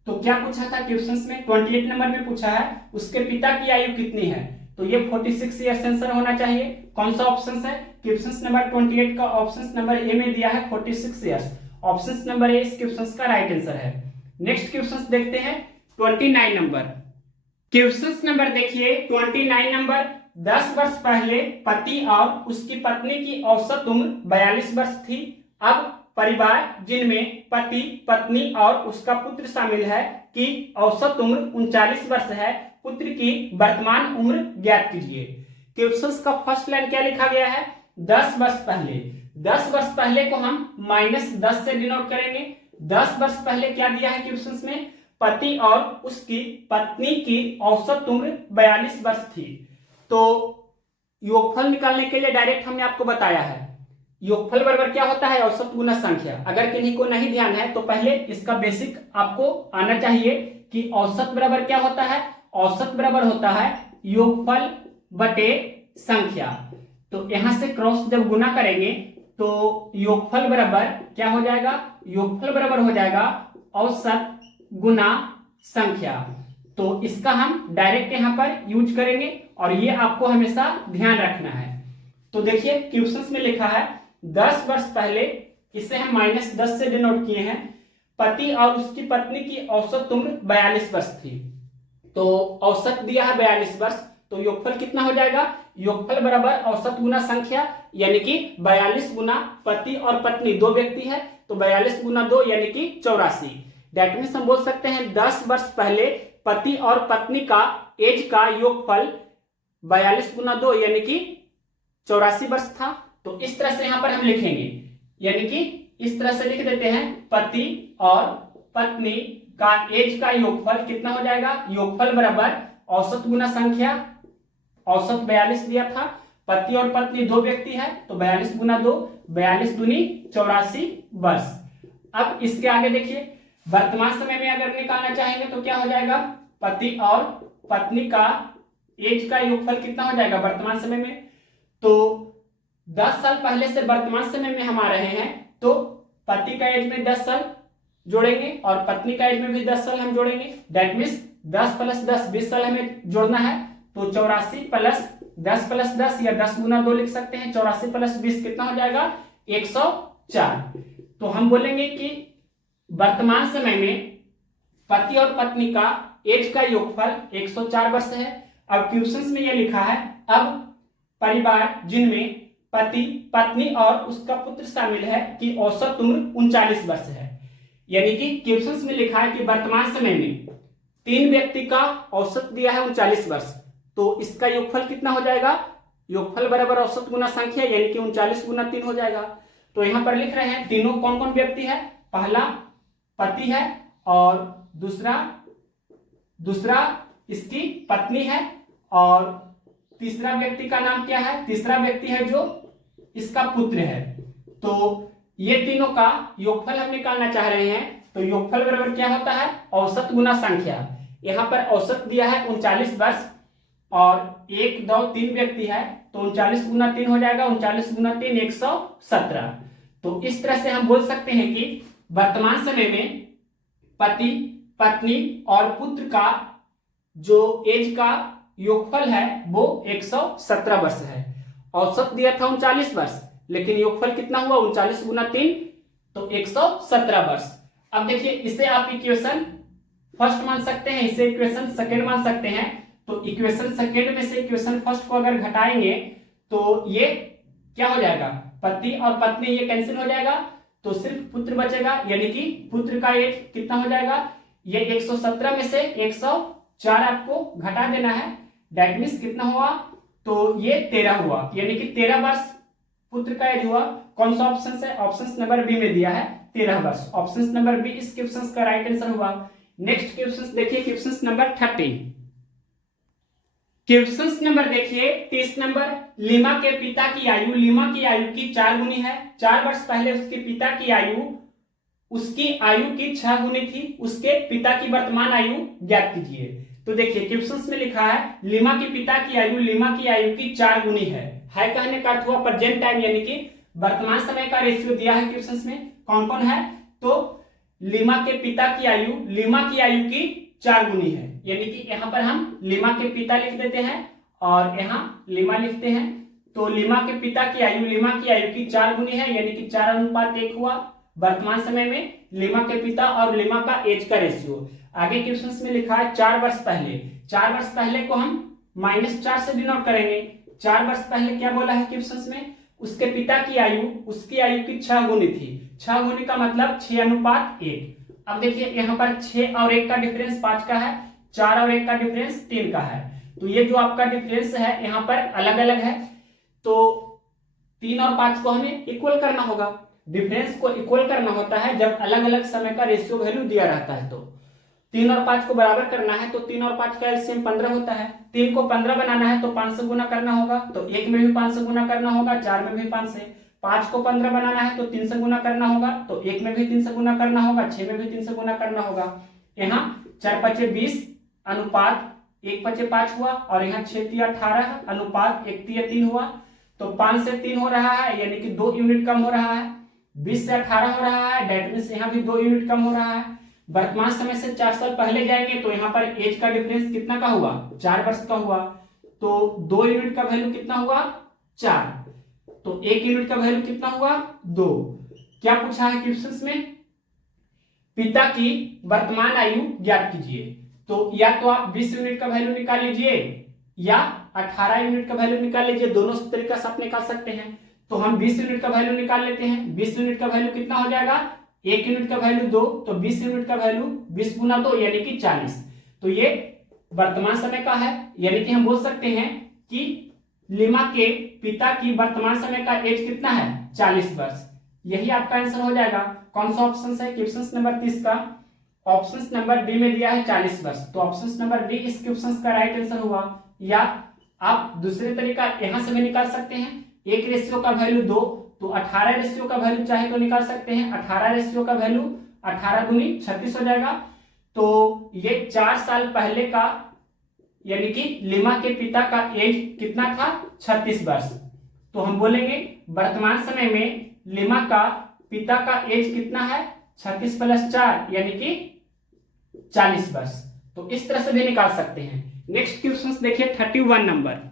तो क्या पूछा था क्वेश्चंस में, 28 नंबर में पूछा है उसके पिता की आयु कितनी है, तो ये 46 ईयर्स आंसर होना चाहिए। कौन सा ऑप्शन है, क्वेश्चन नंबर 28 का ऑप्शन नंबर ए में दिया है 46 ईयर्स, ऑप्शन नंबर ए इस क्वेश्चन का राइट आंसर है। नेक्स्ट क्वेश्चन देखते हैं 29 नंबर। क्वेश्चन नंबर देखिए 29 नंबर, 10 वर्ष पहले पति और उसकी पत्नी की औसत उम्र 42 वर्ष थी। अब परिवार जिनमें पति, पत्नी और उसका पुत्र शामिल है की औसत उम्र 39 वर्ष है, पुत्र की वर्तमान उम्र ज्ञात कीजिए। क्वेश्चन का फर्स्ट लाइन क्या लिखा गया है, 10 वर्ष पहले। 10 वर्ष पहले को हम -10 से डिनोट करेंगे। 10 वर्ष पहले क्या दिया है क्वेश्चन में, पति और उसकी पत्नी की औसत उम्र 42 वर्ष थी। तो योगफल निकालने के लिए डायरेक्ट हमने आपको बताया है, योगफल बराबर क्या होता है, औसत गुना संख्या। अगर किन्हीं को नहीं ध्यान है तो पहले इसका बेसिक आपको आना चाहिए कि औसत बराबर क्या होता है। औसत बराबर होता है योगफल बटे संख्या। तो यहां से क्रॉस जब गुना करेंगे तो योगफल बराबर क्या हो जाएगा, योगफल बराबर हो जाएगा औसत गुना संख्या। तो इसका हम डायरेक्ट यहां पर यूज करेंगे और ये आपको हमेशा ध्यान रखना है। तो देखिए क्वेश्चंस में लिखा है 10 वर्ष पहले, इसे हम -10 से डिनोट किए हैं, पति और उसकी पत्नी की औसत उम्र 42 वर्ष थी। तो औसत दिया है 42 वर्ष, तो योगफल कितना हो जाएगा, योगफल बराबर औसत गुना संख्या, यानी कि 42 गुना पति और पत्नी 2 व्यक्ति है, तो 42 गुना 2 यानी कि 84। दैट मीन्स हम बोल सकते हैं 10 वर्ष पहले पति और पत्नी का एज का योगफल 42 गुना 2 यानी कि 84 वर्ष था। तो इस तरह से यहां पर हम लिखेंगे, यानी कि इस तरह से लिख देते हैं, पति और पत्नी का एज का योगफल कितना हो जाएगा, योगफल बराबर औसत गुना संख्या, औसत 42 दिया था, पति और पत्नी 2 व्यक्ति है, तो 42 गुना 2, 42 दूनी 84 वर्ष। अब इसके आगे देखिए, वर्तमान समय में अगर निकालना चाहेंगे तो क्या हो जाएगा, पति और पत्नी का एज का योगफल कितना हो जाएगा वर्तमान समय में। तो 10 साल पहले से वर्तमान समय में हम आ रहे हैं, तो पति का एज में 10 साल जोड़ेंगे और पत्नी का एज में भी 10 साल हम जोड़ेंगे। दैट मीन्स 10 + 10 20 साल हमें जोड़ना है। तो 84 + 10 + 10 या 10 गुना 2 लिख सकते हैं। 84 + 20 कितना हो जाएगा, 104। तो हम बोलेंगे कि वर्तमान समय में पति और पत्नी का एज का योगफल 104 वर्ष है। अब क्वेश्चंस में यह लिखा है, अब परिवार जिनमें पति, पत्नी और उसका पुत्र शामिल है की औसत उम्र 39 वर्ष है। यानी कि क्वेश्चंस में लिखा है कि वर्तमान समय में 3 व्यक्ति का औसत दिया है 39 वर्ष, तो इसका योगफल कितना हो जाएगा, योगफल बराबर औसत गुना संख्या, यानी कि 39 गुना 3 हो जाएगा। तो यहां पर लिख रहे हैं तीनों कौन कौन व्यक्ति है, पहला पति है और दूसरा इसकी पत्नी है, और तीसरा व्यक्ति का नाम क्या है, तीसरा व्यक्ति है जो इसका पुत्र है। तो ये तीनों का योगफल हम निकालना चाह रहे हैं। तो योगफल बराबर क्या होता है, औसत गुना संख्या। यहाँ पर औसत दिया है 39 वर्ष और 1 2 3 व्यक्ति है, तो 39 गुना 3 हो जाएगा, 39 गुना 3 117। तो इस तरह से हम बोल सकते हैं कि वर्तमान समय में पति, पत्नी और पुत्र का जो एज का योगफल है वो 117 वर्ष है। औसत दिया था 39 वर्ष, लेकिन योगफल कितना हुआ, 39 गुना 3, तो 117 वर्ष। अब देखिए इसे आप इक्वेशन फर्स्ट मान सकते हैं, इसे इक्वेशन सेकंड मान सकते हैं। तो इक्वेशन सेकंड में से इक्वेशन फर्स्ट को अगर घटाएंगे तो ये क्या हो जाएगा, पति और पत्नी ये कैंसिल हो जाएगा, तो सिर्फ पुत्र बचेगा, यानी कि पुत्र का एज कितना हो जाएगा, ये 117 में से 104 आपको घटा देना है। दैट मीन्स कितना हुआ, तो ये 13 हुआ, यानी कि 13 वर्ष पुत्र का एज हुआ। कौन सा ऑप्शन है, ऑप्शन नंबर बी में दिया है 13 वर्ष। ऑप्शन नंबर बी इस क्वेश्चन का राइट आंसर हुआ। नेक्स्ट क्वेश्चन देखिए, क्वेश्चन नंबर 30। क्वेश्चन नंबर देखिए 30 नंबर। लीमा के पिता की आयु लीमा की आयु की 4 गुनी है। 4 वर्ष पहले उसके पिता की आयु उसकी आयु की 6 गुनी थी। उसके पिता की वर्तमान आयु ज्ञात कीजिए। तो देखिए क्वेश्चन में लिखा है लीमा के पिता की आयु लीमा की आयु की 4 गुनी है कहने का अर्थ हुआ प्रेजेंट टाइम यानी कि वर्तमान समय का रेशियो दिया है क्वेश्चन में। कौन कौन है? तो लीमा के पिता की आयु लीमा की आयु की 4 गुनी है, यानी कि यहाँ पर हम लीमा के पिता लिख देते हैं और यहाँ लीमा लिखते हैं। तो लीमा के पिता की आयु लीमा की आयु की 4 गुनी है, यानी कि 4:1 हुआ वर्तमान समय में लीमा के पिता और लीमा का एज का रेशियो। आगे क्वेश्चन में लिखा है 4 वर्ष पहले। 4 वर्ष पहले को हम -4 से डिनोट करेंगे। 4 वर्ष पहले क्या बोला है क्वेश्चन में? उसके पिता की आयु उसकी आयु की 6 गुनी थी। 6 गुनी का मतलब 6:1। अब देखिए यहाँ पर 6 और 1 का डिफरेंस 5 का है, 4 और 1 का डिफरेंस 3 का है। तो ये जो आपका डिफरेंस है यहाँ पर अलग अलग है, तो 3 और 5 को हमें इक्वल करना होगा। डिफरेंस को इक्वल करना होता है जब अलग अलग समय का रेशियो वैल्यू दिया रहता है। तो 3 और 5 को बराबर करना है, तो 3 और 5 का एलसीएम 15 होता है। 3 को 15 बनाना है तो 5 से गुना करना होगा, तो 1 में भी 5 से गुना करना होगा, 4 में भी 5 से। 5 को 15 बनाना है तो 3 से गुना करना होगा, तो 1 में भी 3 से गुना करना होगा, 6 में भी 3 से गुना करना होगा। यहाँ 4 5 20 अनुपात 1 5 5 हुआ, और यहाँ 6 3 18 अनुपात 1 3 3 हुआ। तो 5 से 3 हो रहा है, यानी कि 2 यूनिट कम हो रहा है। 20 से 18 हो रहा है, डेट मीन्स यहाँ भी 2 यूनिट कम हो रहा है। वर्तमान समय से 4 साल पहले जाएंगे तो यहाँ पर एज का डिफरेंस कितना का हुआ? 4 वर्ष का हुआ। तो 2 यूनिट का वैल्यू कितना हुआ? 4। तो 1 यूनिट का वैल्यू कितना हुआ? 2। क्या पूछा है क्वेश्चन में? पिता की वर्तमान आयु ज्ञात कीजिए। तो या तो आप 20 यूनिट का वैल्यू निकाल लीजिए या 18 यूनिट का वैल्यू निकाल लीजिए, दोनों तरीका से आप निकाल सकते हैं। तो हम 20 यूनिट का वैल्यू निकाल लेते हैं। 20 यूनिट का वैल्यू कितना हो जाएगा? 1 यूनिट का वैल्यू 2, तो 20 यूनिट का वैल्यू 20 गुना 2 यानी कि 40। तो ये वर्तमान समय का है, यानी कि हम बोल सकते हैं कि लीमा के पिता की वर्तमान समय का एज कितना है? 40 वर्ष। यही आपका आंसर हो जाएगा। कौन सा ऑप्शन है क्वेश्चन नंबर 30 का? ऑप्शन नंबर डी में दिया है 40 वर्ष, तो ऑप्शन नंबर डी इस क्वेश्चन का राइट आंसर हुआ। या आप दूसरे तरीका यहां से भी निकाल सकते हैं। 1 रेशियो का वैल्यू 2, तो 18 रेशियो का वैल्यू चाहे तो निकाल सकते हैं। 18 रेशियो का वैल्यू 18 दूनी 36 हो जाएगा। तो ये 4 साल पहले का यानी कि लीमा के पिता का एज कितना था? 36 वर्ष। तो हम बोलेंगे वर्तमान समय में लीमा का पिता का एज कितना है? 36 + 4 यानी कि 40 वर्ष। तो इस तरह से भी निकाल सकते हैं। नेक्स्ट क्वेश्चन देखिए 31 नंबर।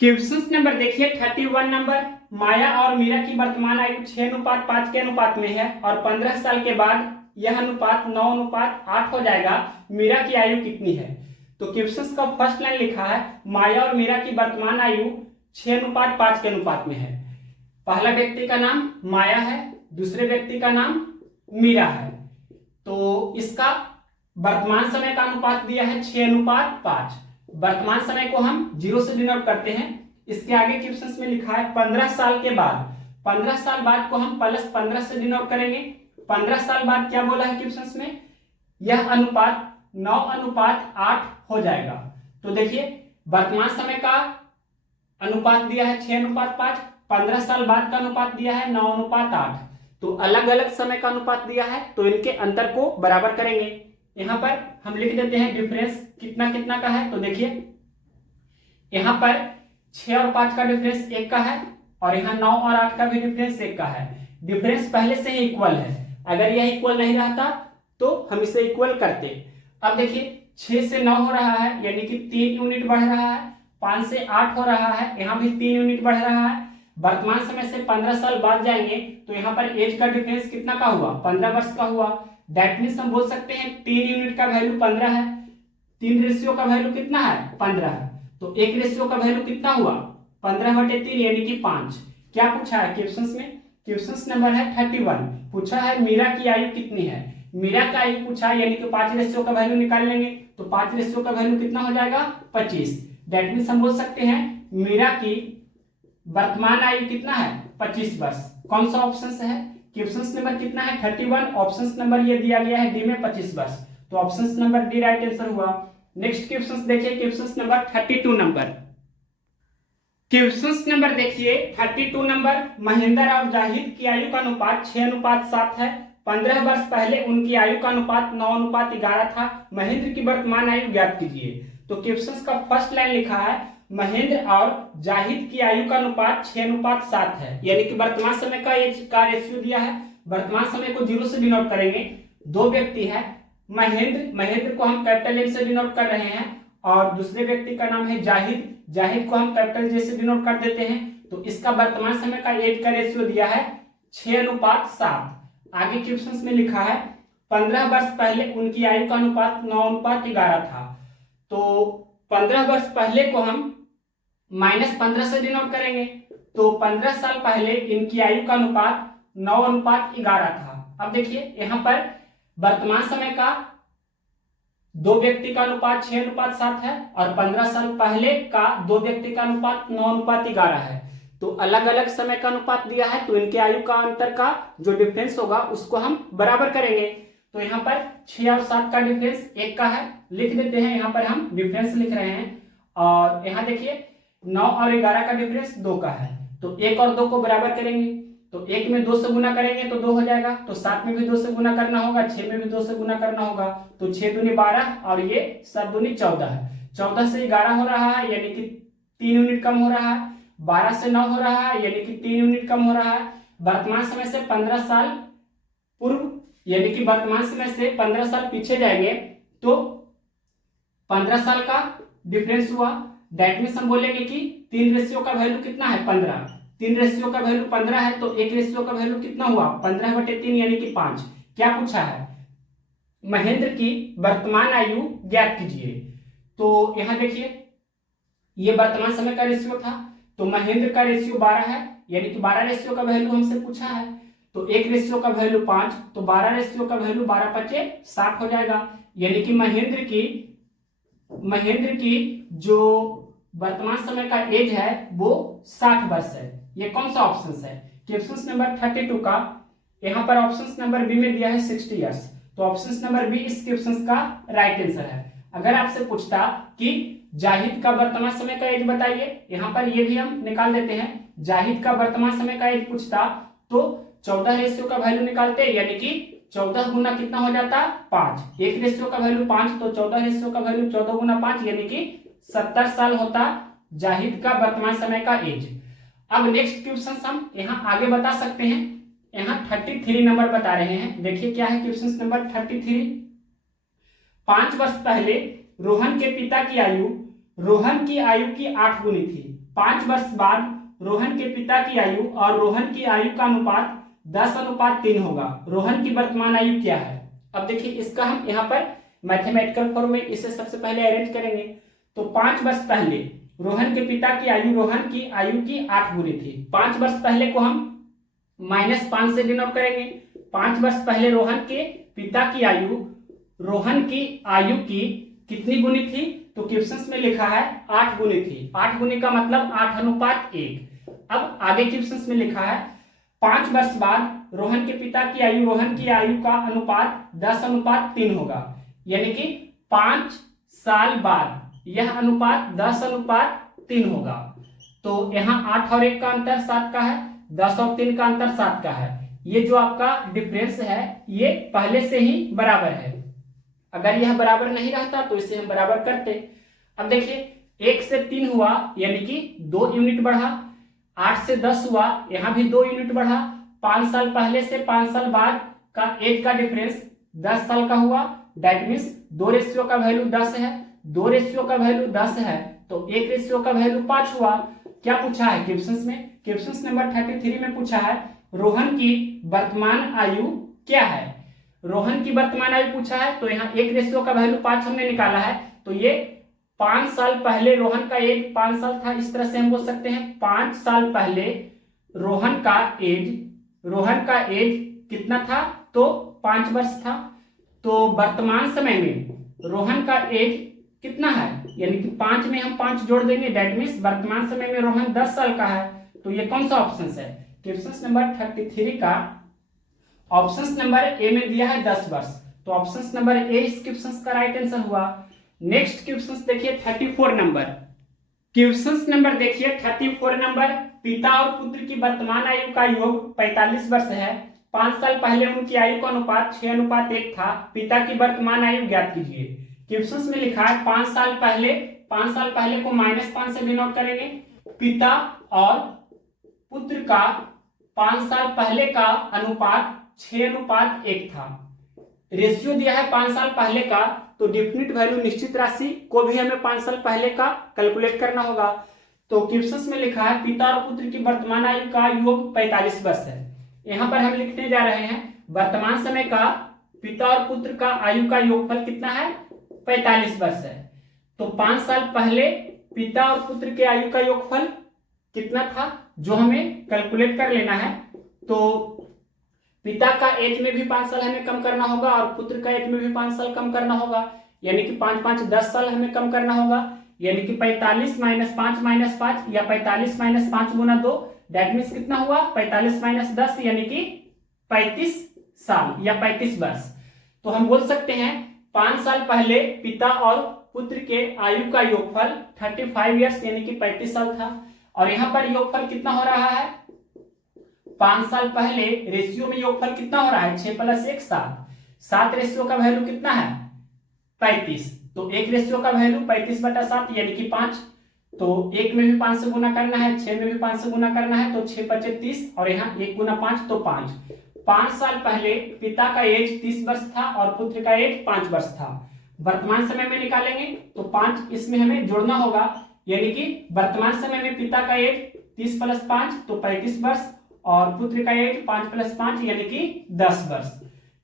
क्वेश्चन नंबर देखिए 31 नंबर। माया और मीरा की वर्तमान आयु 6:5 के अनुपात में है और 15 साल के बाद यह अनुपात 9:8 हो जाएगा। मीरा की आयु कितनी है? तो क्वेश्चन का फर्स्ट लाइन लिखा है माया और मीरा की वर्तमान आयु 6:5 के अनुपात में है। पहला व्यक्ति का नाम माया है, दूसरे व्यक्ति का नाम मीरा है। तो इसका वर्तमान समय का अनुपात दिया है 6:5। वर्तमान समय को हम 0 से डिनोट करते हैं। इसके आगे क्वेश्चन में लिखा है 15 साल के बाद। 15 साल बाद को हम +15 से डिनोट करेंगे। 15 साल बाद क्या बोला है क्वेश्चन में? यह अनुपात 9:8 हो जाएगा। तो देखिए वर्तमान समय का अनुपात दिया है 6:5, 15 साल बाद का अनुपात दिया है 9:8। तो अलग अलग समय का अनुपात दिया है, तो इनके अंतर को बराबर करेंगे। यहाँ पर हम लिख देते हैं डिफरेंस कितना कितना का है। तो देखिए यहाँ पर 6 और 5 का डिफरेंस 1 का है, और यहाँ 9 और 8 का भी डिफरेंस 1 का है। डिफरेंस पहले से ही इक्वल है। अगर यह इक्वल नहीं रहता तो हम इसे इक्वल करते। अब देखिए 6 से 9 हो रहा है, यानी कि 3 यूनिट बढ़ रहा है। 5 से 8 हो रहा है, यहाँ भी 3 यूनिट बढ़ रहा है। वर्तमान समय से 15 साल बाद जाएंगे तो यहाँ पर एज का डिफरेंस कितना का हुआ? 15 वर्ष का हुआ। दैट मीन्स हम बोल सकते हैं 3 यूनिट का वैल्यू 15 है, 3 रेशियो का वैल्यू कितना है? 15 है। तो 1 रेशियो का वैल्यू कितना हुआ? 15/3 यानी कि 5। क्या पूछा है क्वेश्चन में? क्वेश्चन नंबर है 31। पूछा है मीरा की आयु कितनी है। मीरा का आयु पूछा है, यानी कि 5 रेशियो का वैल्यू निकाल लेंगे। तो 5 रेशियो का वैल्यू कितना हो जाएगा? 25। दैट मीन्स हम बोल सकते हैं मीरा की वर्तमान आयु कितना है? 25 वर्ष। कौन सा ऑप्शन है? क्वेश्चन नंबर कितना है 31, ऑप्शन नंबर ये दिया गया है डी में 25 वर्ष, तो option number D right answer हुआ। नेक्स्ट क्वेश्चन देखिए question number 32 number. Question number देखिए 32 नंबर, महेंद्र और जाहिद की आयु का अनुपात 6:7 है। 15 वर्ष पहले उनकी आयु का अनुपात 9:11 था। महेंद्र की वर्तमान आयु ज्ञात कीजिए। तो क्वेश्चन का फर्स्ट लाइन लिखा है महेंद्र और जाहिद की आयु का अनुपात 6:7 है, यानी कि वर्तमान समय का एज का रेशियो दिया है। वर्तमान समय को 0 से डिनोट करेंगे। दो व्यक्ति है, महेंद्र को हम कैपिटल एम से डिनोट कर रहे हैं और दूसरे व्यक्ति का नाम है जाहिद को हम कैपिटल जे से डिनोट कर देते हैं। तो इसका वर्तमान समय का एज का रेशियो दिया है 6:7। आगे क्वेश्चन में लिखा है 15 वर्ष पहले उनकी आयु का अनुपात 9:11 था। तो 15 वर्ष पहले को हम -15 से डिनोट करेंगे। तो 15 साल पहले इनकी आयु का अनुपात 9:11 था। अब देखिए यहाँ पर वर्तमान समय का दो व्यक्ति का अनुपात 6:7 है और 15 साल पहले का दो व्यक्ति का अनुपात 9:11 है। तो अलग अलग समय का अनुपात दिया है, तो इनके आयु का अंतर का जो डिफरेंस होगा उसको हम बराबर करेंगे। तो यहाँ पर 6 और 7 का डिफरेंस 1 का है, लिख देते हैं। यहाँ पर हम डिफरेंस लिख रहे हैं और यहाँ देखिए 9 और 11 का डिफरेंस 2 का है। तो 1 और 2 को बराबर करेंगे। तो 1 में 2 से गुना करेंगे तो 2 हो जाएगा। तो 7 में भी 2 से गुना करना होगा, 6 में भी 2 से गुना करना होगा। तो 6 दूनी 12 और ये 7 दूनी 14 है। 14 से 11 हो रहा है, यानी कि 3 यूनिट कम हो रहा है। 12 से 9 हो रहा है, यानी कि 3 यूनिट कम हो रहा है। वर्तमान समय से 15 साल पूर्व, यानी कि वर्तमान समय से 15 साल पीछे जाएंगे तो 15 साल का डिफरेंस हुआ। दैट मीन्स हम बोलेंगे कि 3 रेशियो का वैल्यू कितना है 15। 3 रेशियो का वैल्यू 15 है तो 1 रेशियो का वैल्यू कितना हुआ 15/3 यानी कि 5। क्या पूछा है महेंद्र की वर्तमान आयु ज्ञात कीजिए। तो यहाँ देखिए ये वर्तमान समय का रेशियो था, तो महेंद्र का रेशियो 12 है, यानी कि 12 रेशियो का वैल्यू हमसे पूछा है। तो 1 रेशियो का वैल्यू 5, तो 12 रेशियो का वैल्यू 12×5 60 हो जाएगा। यानी कि महेंद्र की जो वर्तमान समय का एज है वो 60 वर्ष है। ये कौन सा ऑप्शन है क्वेश्चन नंबर 32 का। यहाँ पर ऑप्शन नंबर बी में दिया है 60 इयर्स, तो ऑप्शन नंबर बी इस क्वेश्चन का राइट आंसर है। अगर आपसे पूछता कि जाहिद का वर्तमान समय का एज बताइए, यहाँ पर ये भी हम निकाल देते हैं। जाहिद का वर्तमान समय का एज पूछता तो 14 रेशियो का वैल्यू निकालते, यानी कि 14 गुना कितना हो जाता 5। 1 रेशियो का वैल्यू 5, तो 14 रेशियो का वैल्यू 14 गुना 5 यानी कि 70 साल होता जाहिद का वर्तमान समय का एज। अब नेक्स्ट क्वेश्चन हम यहाँ आगे बता सकते हैं। यहाँ 33 नंबर बता रहे हैं। देखिए क्या है क्वेश्चन नंबर 33। 5 वर्ष पहले रोहन के पिता की आयु रोहन की आयु की 8 गुनी थी। 5 वर्ष बाद रोहन के पिता की आयु और रोहन की आयु का अनुपात 10:3 होगा। रोहन की वर्तमान आयु क्या है। अब देखिए इसका हम यहाँ पर मैथमेटिकल फॉर्म में इसे सबसे पहले अरेंज करेंगे। तो 5 वर्ष पहले रोहन के पिता की आयु रोहन की आयु की 8 गुनी थी। 5 वर्ष पहले को हम -5 से डिनोट करेंगे। 5 वर्ष पहले रोहन के पिता की आयु रोहन की आयु की कितनी गुनी थी, तो क्वेश्चन में लिखा है 8 गुनी थी। 8 गुनी का मतलब 8:1। अब आगे क्वेश्चन में लिखा है 5 वर्ष बाद रोहन के पिता की आयु रोहन की आयु का अनुपात 10:3 होगा, यानी कि 5 साल बाद यह अनुपात 10:3 होगा। तो यहाँ 8 और 1 का अंतर 7 का है, 10 और 3 का अंतर 7 का है। ये जो आपका डिफरेंस है ये पहले से ही बराबर है। अगर यह बराबर नहीं रहता तो इसे हम बराबर करते। अब देखिए 1 से 3 हुआ यानी कि 2 यूनिट बढ़ा। 8 से 10 हुआ, यहाँ भी 2 यूनिट बढ़ा। 5 साल पहले से 5 साल बाद का एज का डिफरेंस 10 साल का हुआ। दैट मीन्स 2 रेशियो का वैल्यू 10 है। 2 रेशियो का वैल्यू 10 है तो 1 रेशियो का वैल्यू 5 हुआ। क्या पूछा है क्वेश्चन में, क्वेश्चन नंबर 33 में पूछा है रोहन की वर्तमान आयु क्या है। रोहन की वर्तमान आयु पूछा है, तो यहाँ 1 रेशियो का वैल्यू 5 हमने निकाला है। तो ये 5 साल पहले रोहन का एज 5 साल था। इस तरह से हम बोल सकते हैं 5 साल पहले रोहन का एज कितना था, तो 5 वर्ष था। तो वर्तमान समय में रोहन का एज कितना है, यानी कि 5 में हम 5 जोड़ देंगे। दैट मीन्स वर्तमान समय में रोहन 10 साल का है। तो ये कौन सा ऑप्शन है, क्वेश्चन नंबर 33 का ऑप्शन नंबर ए में दिया है 10 वर्ष, तो ऑप्शन नंबर ए इस क्वेश्चन का राइट आंसर हुआ। नेक्स्ट क्वेश्चन देखिए 34 नंबर। क्वेश्चन नंबर देखिए 34 नंबर, पिता और पुत्र की वर्तमान आयु का योग 45 वर्ष है। 5 साल पहले उनकी आयु का अनुपात 6:1 था। पिता की वर्तमान आयु ज्ञात कीजिए। क्वेश्चन में लिखा है 5 साल पहले को -5 से डिनोट करेंगे। पिता और पुत्र का 5 साल पहले का अनुपात 6:1 था। रेशियो दिया है 5 साल पहले का, तो डेफिनिट वैल्यू निश्चित राशि को भी हमें 5 साल पहले का कैलकुलेट करना होगा। तो क्वेश्चन में लिखा है पिता और पुत्र की वर्तमान आयु का योग 45 वर्ष है। यहां पर हम लिखने जा रहे हैं वर्तमान समय का पिता और पुत्र का आयु का योगफल कितना है, 45 वर्ष है। तो 5 साल पहले पिता और पुत्र के आयु का योगफल कितना था जो हमें कैलकुलेट कर लेना है। तो पिता का एज में भी 5 साल हमें कम करना होगा और पुत्र का एज में भी 5 साल कम करना होगा, यानी कि 5 5 10 साल हमें कम करना होगा, यानी कि 45 - 5 - 5 या 45 - 5 गुना 2, दैट मीन्स कितना हुआ 45 - 10 यानी कि 35 साल या 35 वर्ष। तो हम बोल सकते हैं 5 साल पहले पिता और पुत्र के आयु का योगफल 35 ईयर्स यानी कि 35 साल था। और यहां पर योगफल कितना हो रहा है, 5 साल पहले रेशियो में योगफल कितना हो रहा है 6 + 1 7। 7 रेशियो का वैल्यू कितना है 35, तो 1 रेशियो का वैल्यू 35/7 यानी कि 5। तो 1 में भी 5 से गुना करना है, 6 में भी 5 से गुना करना है, तो 6 × 5 = 30 और यहाँ 1 × 5 तो 5। 5 साल पहले पिता का एज 30 वर्ष था और पुत्र का एज 5 वर्ष था। वर्तमान समय में निकालेंगे तो 5 इसमें हमें जोड़ना होगा, यानी कि वर्तमान समय में पिता का एज 30 + 5 तो 35 वर्ष और पुत्र का एज 5 + 5 यानी कि 10 वर्ष।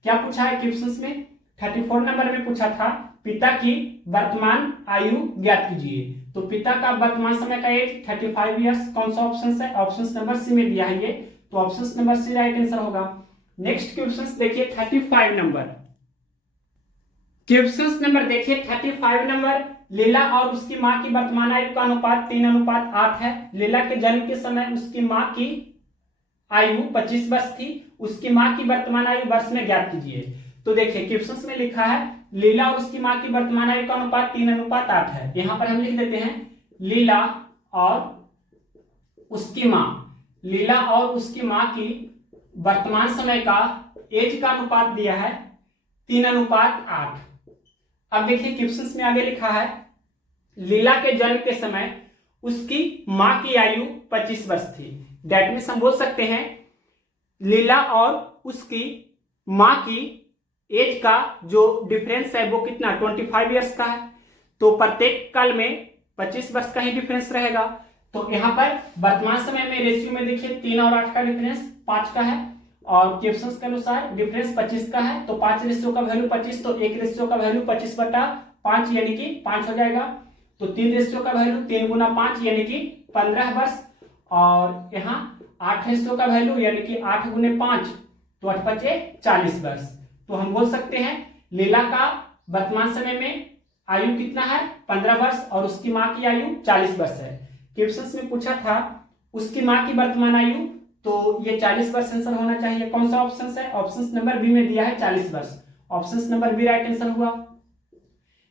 क्या पूछा है क्वेश्चन में, 34 नंबर में पूछा था पिता की वर्तमान आयु ज्ञात कीजिए। तो पिता का वर्तमान समय का एज 35 ईयर्स। कौन सा ऑप्शन है, ऑप्शन नंबर सी में दिया है ये, तो option number C right answer होगा। नेक्स्ट क्वेश्चन देखिए 35 नंबर। क्वेश्चन नंबर देखिए 35 नंबर, लीला और उसकी मां की वर्तमान आयु का अनुपात 3:8 है। लीला के जन्म के समय उसकी मां की आयु 25 वर्ष थी। उसकी मां की वर्तमान आयु वर्ष में ज्ञात कीजिए। तो देखिए क्वेश्चन में लिखा है लीला और उसकी मां की वर्तमान आयु का अनुपात 3:8 है। यहां पर हम लिख देते हैं लीला और उसकी मां, लीला और उसकी मां की वर्तमान समय का एज का अनुपात दिया है 3:8। अब देखिए क्वेश्चन में आगे लिखा है लीला के जन्म के समय उसकी मां की आयु 25 वर्ष थी। दैट मीन्स हम बोल सकते हैं लीला और उसकी मां की एज का जो डिफरेंस है वो कितना 25 ईयर्स का है। तो प्रत्येक काल में 25 वर्ष का ही डिफरेंस रहेगा। तो यहाँ पर वर्तमान समय में रेशियो में देखिए 3 और 8 का डिफरेंस 5 का है और क्वेश्चन के अनुसार डिफरेंस 25 का है। तो 5 रेशियो का वैल्यू 25, तो 1 रेशियो का वैल्यू 25/5 यानी कि 5 हो जाएगा। तो 3 रेशियो का वैल्यू 3 × 5 यानी कि 15 वर्ष और यहाँ 8 रेशियो का वैल्यू यानी कि 8 × 5 तो 8 × 5 = 40 वर्ष। तो हम बोल सकते हैं लीला का वर्तमान समय में आयु कितना है 15 वर्ष और उसकी मां की आयु 40 वर्ष है। क्वेश्चन में पूछा था उसकी मां की वर्तमान आयु, तो ये 40 वर्ष आंसर होना चाहिए। कौन सा ऑप्शन है, ऑप्शन नंबर बी में दिया है 40 वर्ष। Option number B right answer हुआ।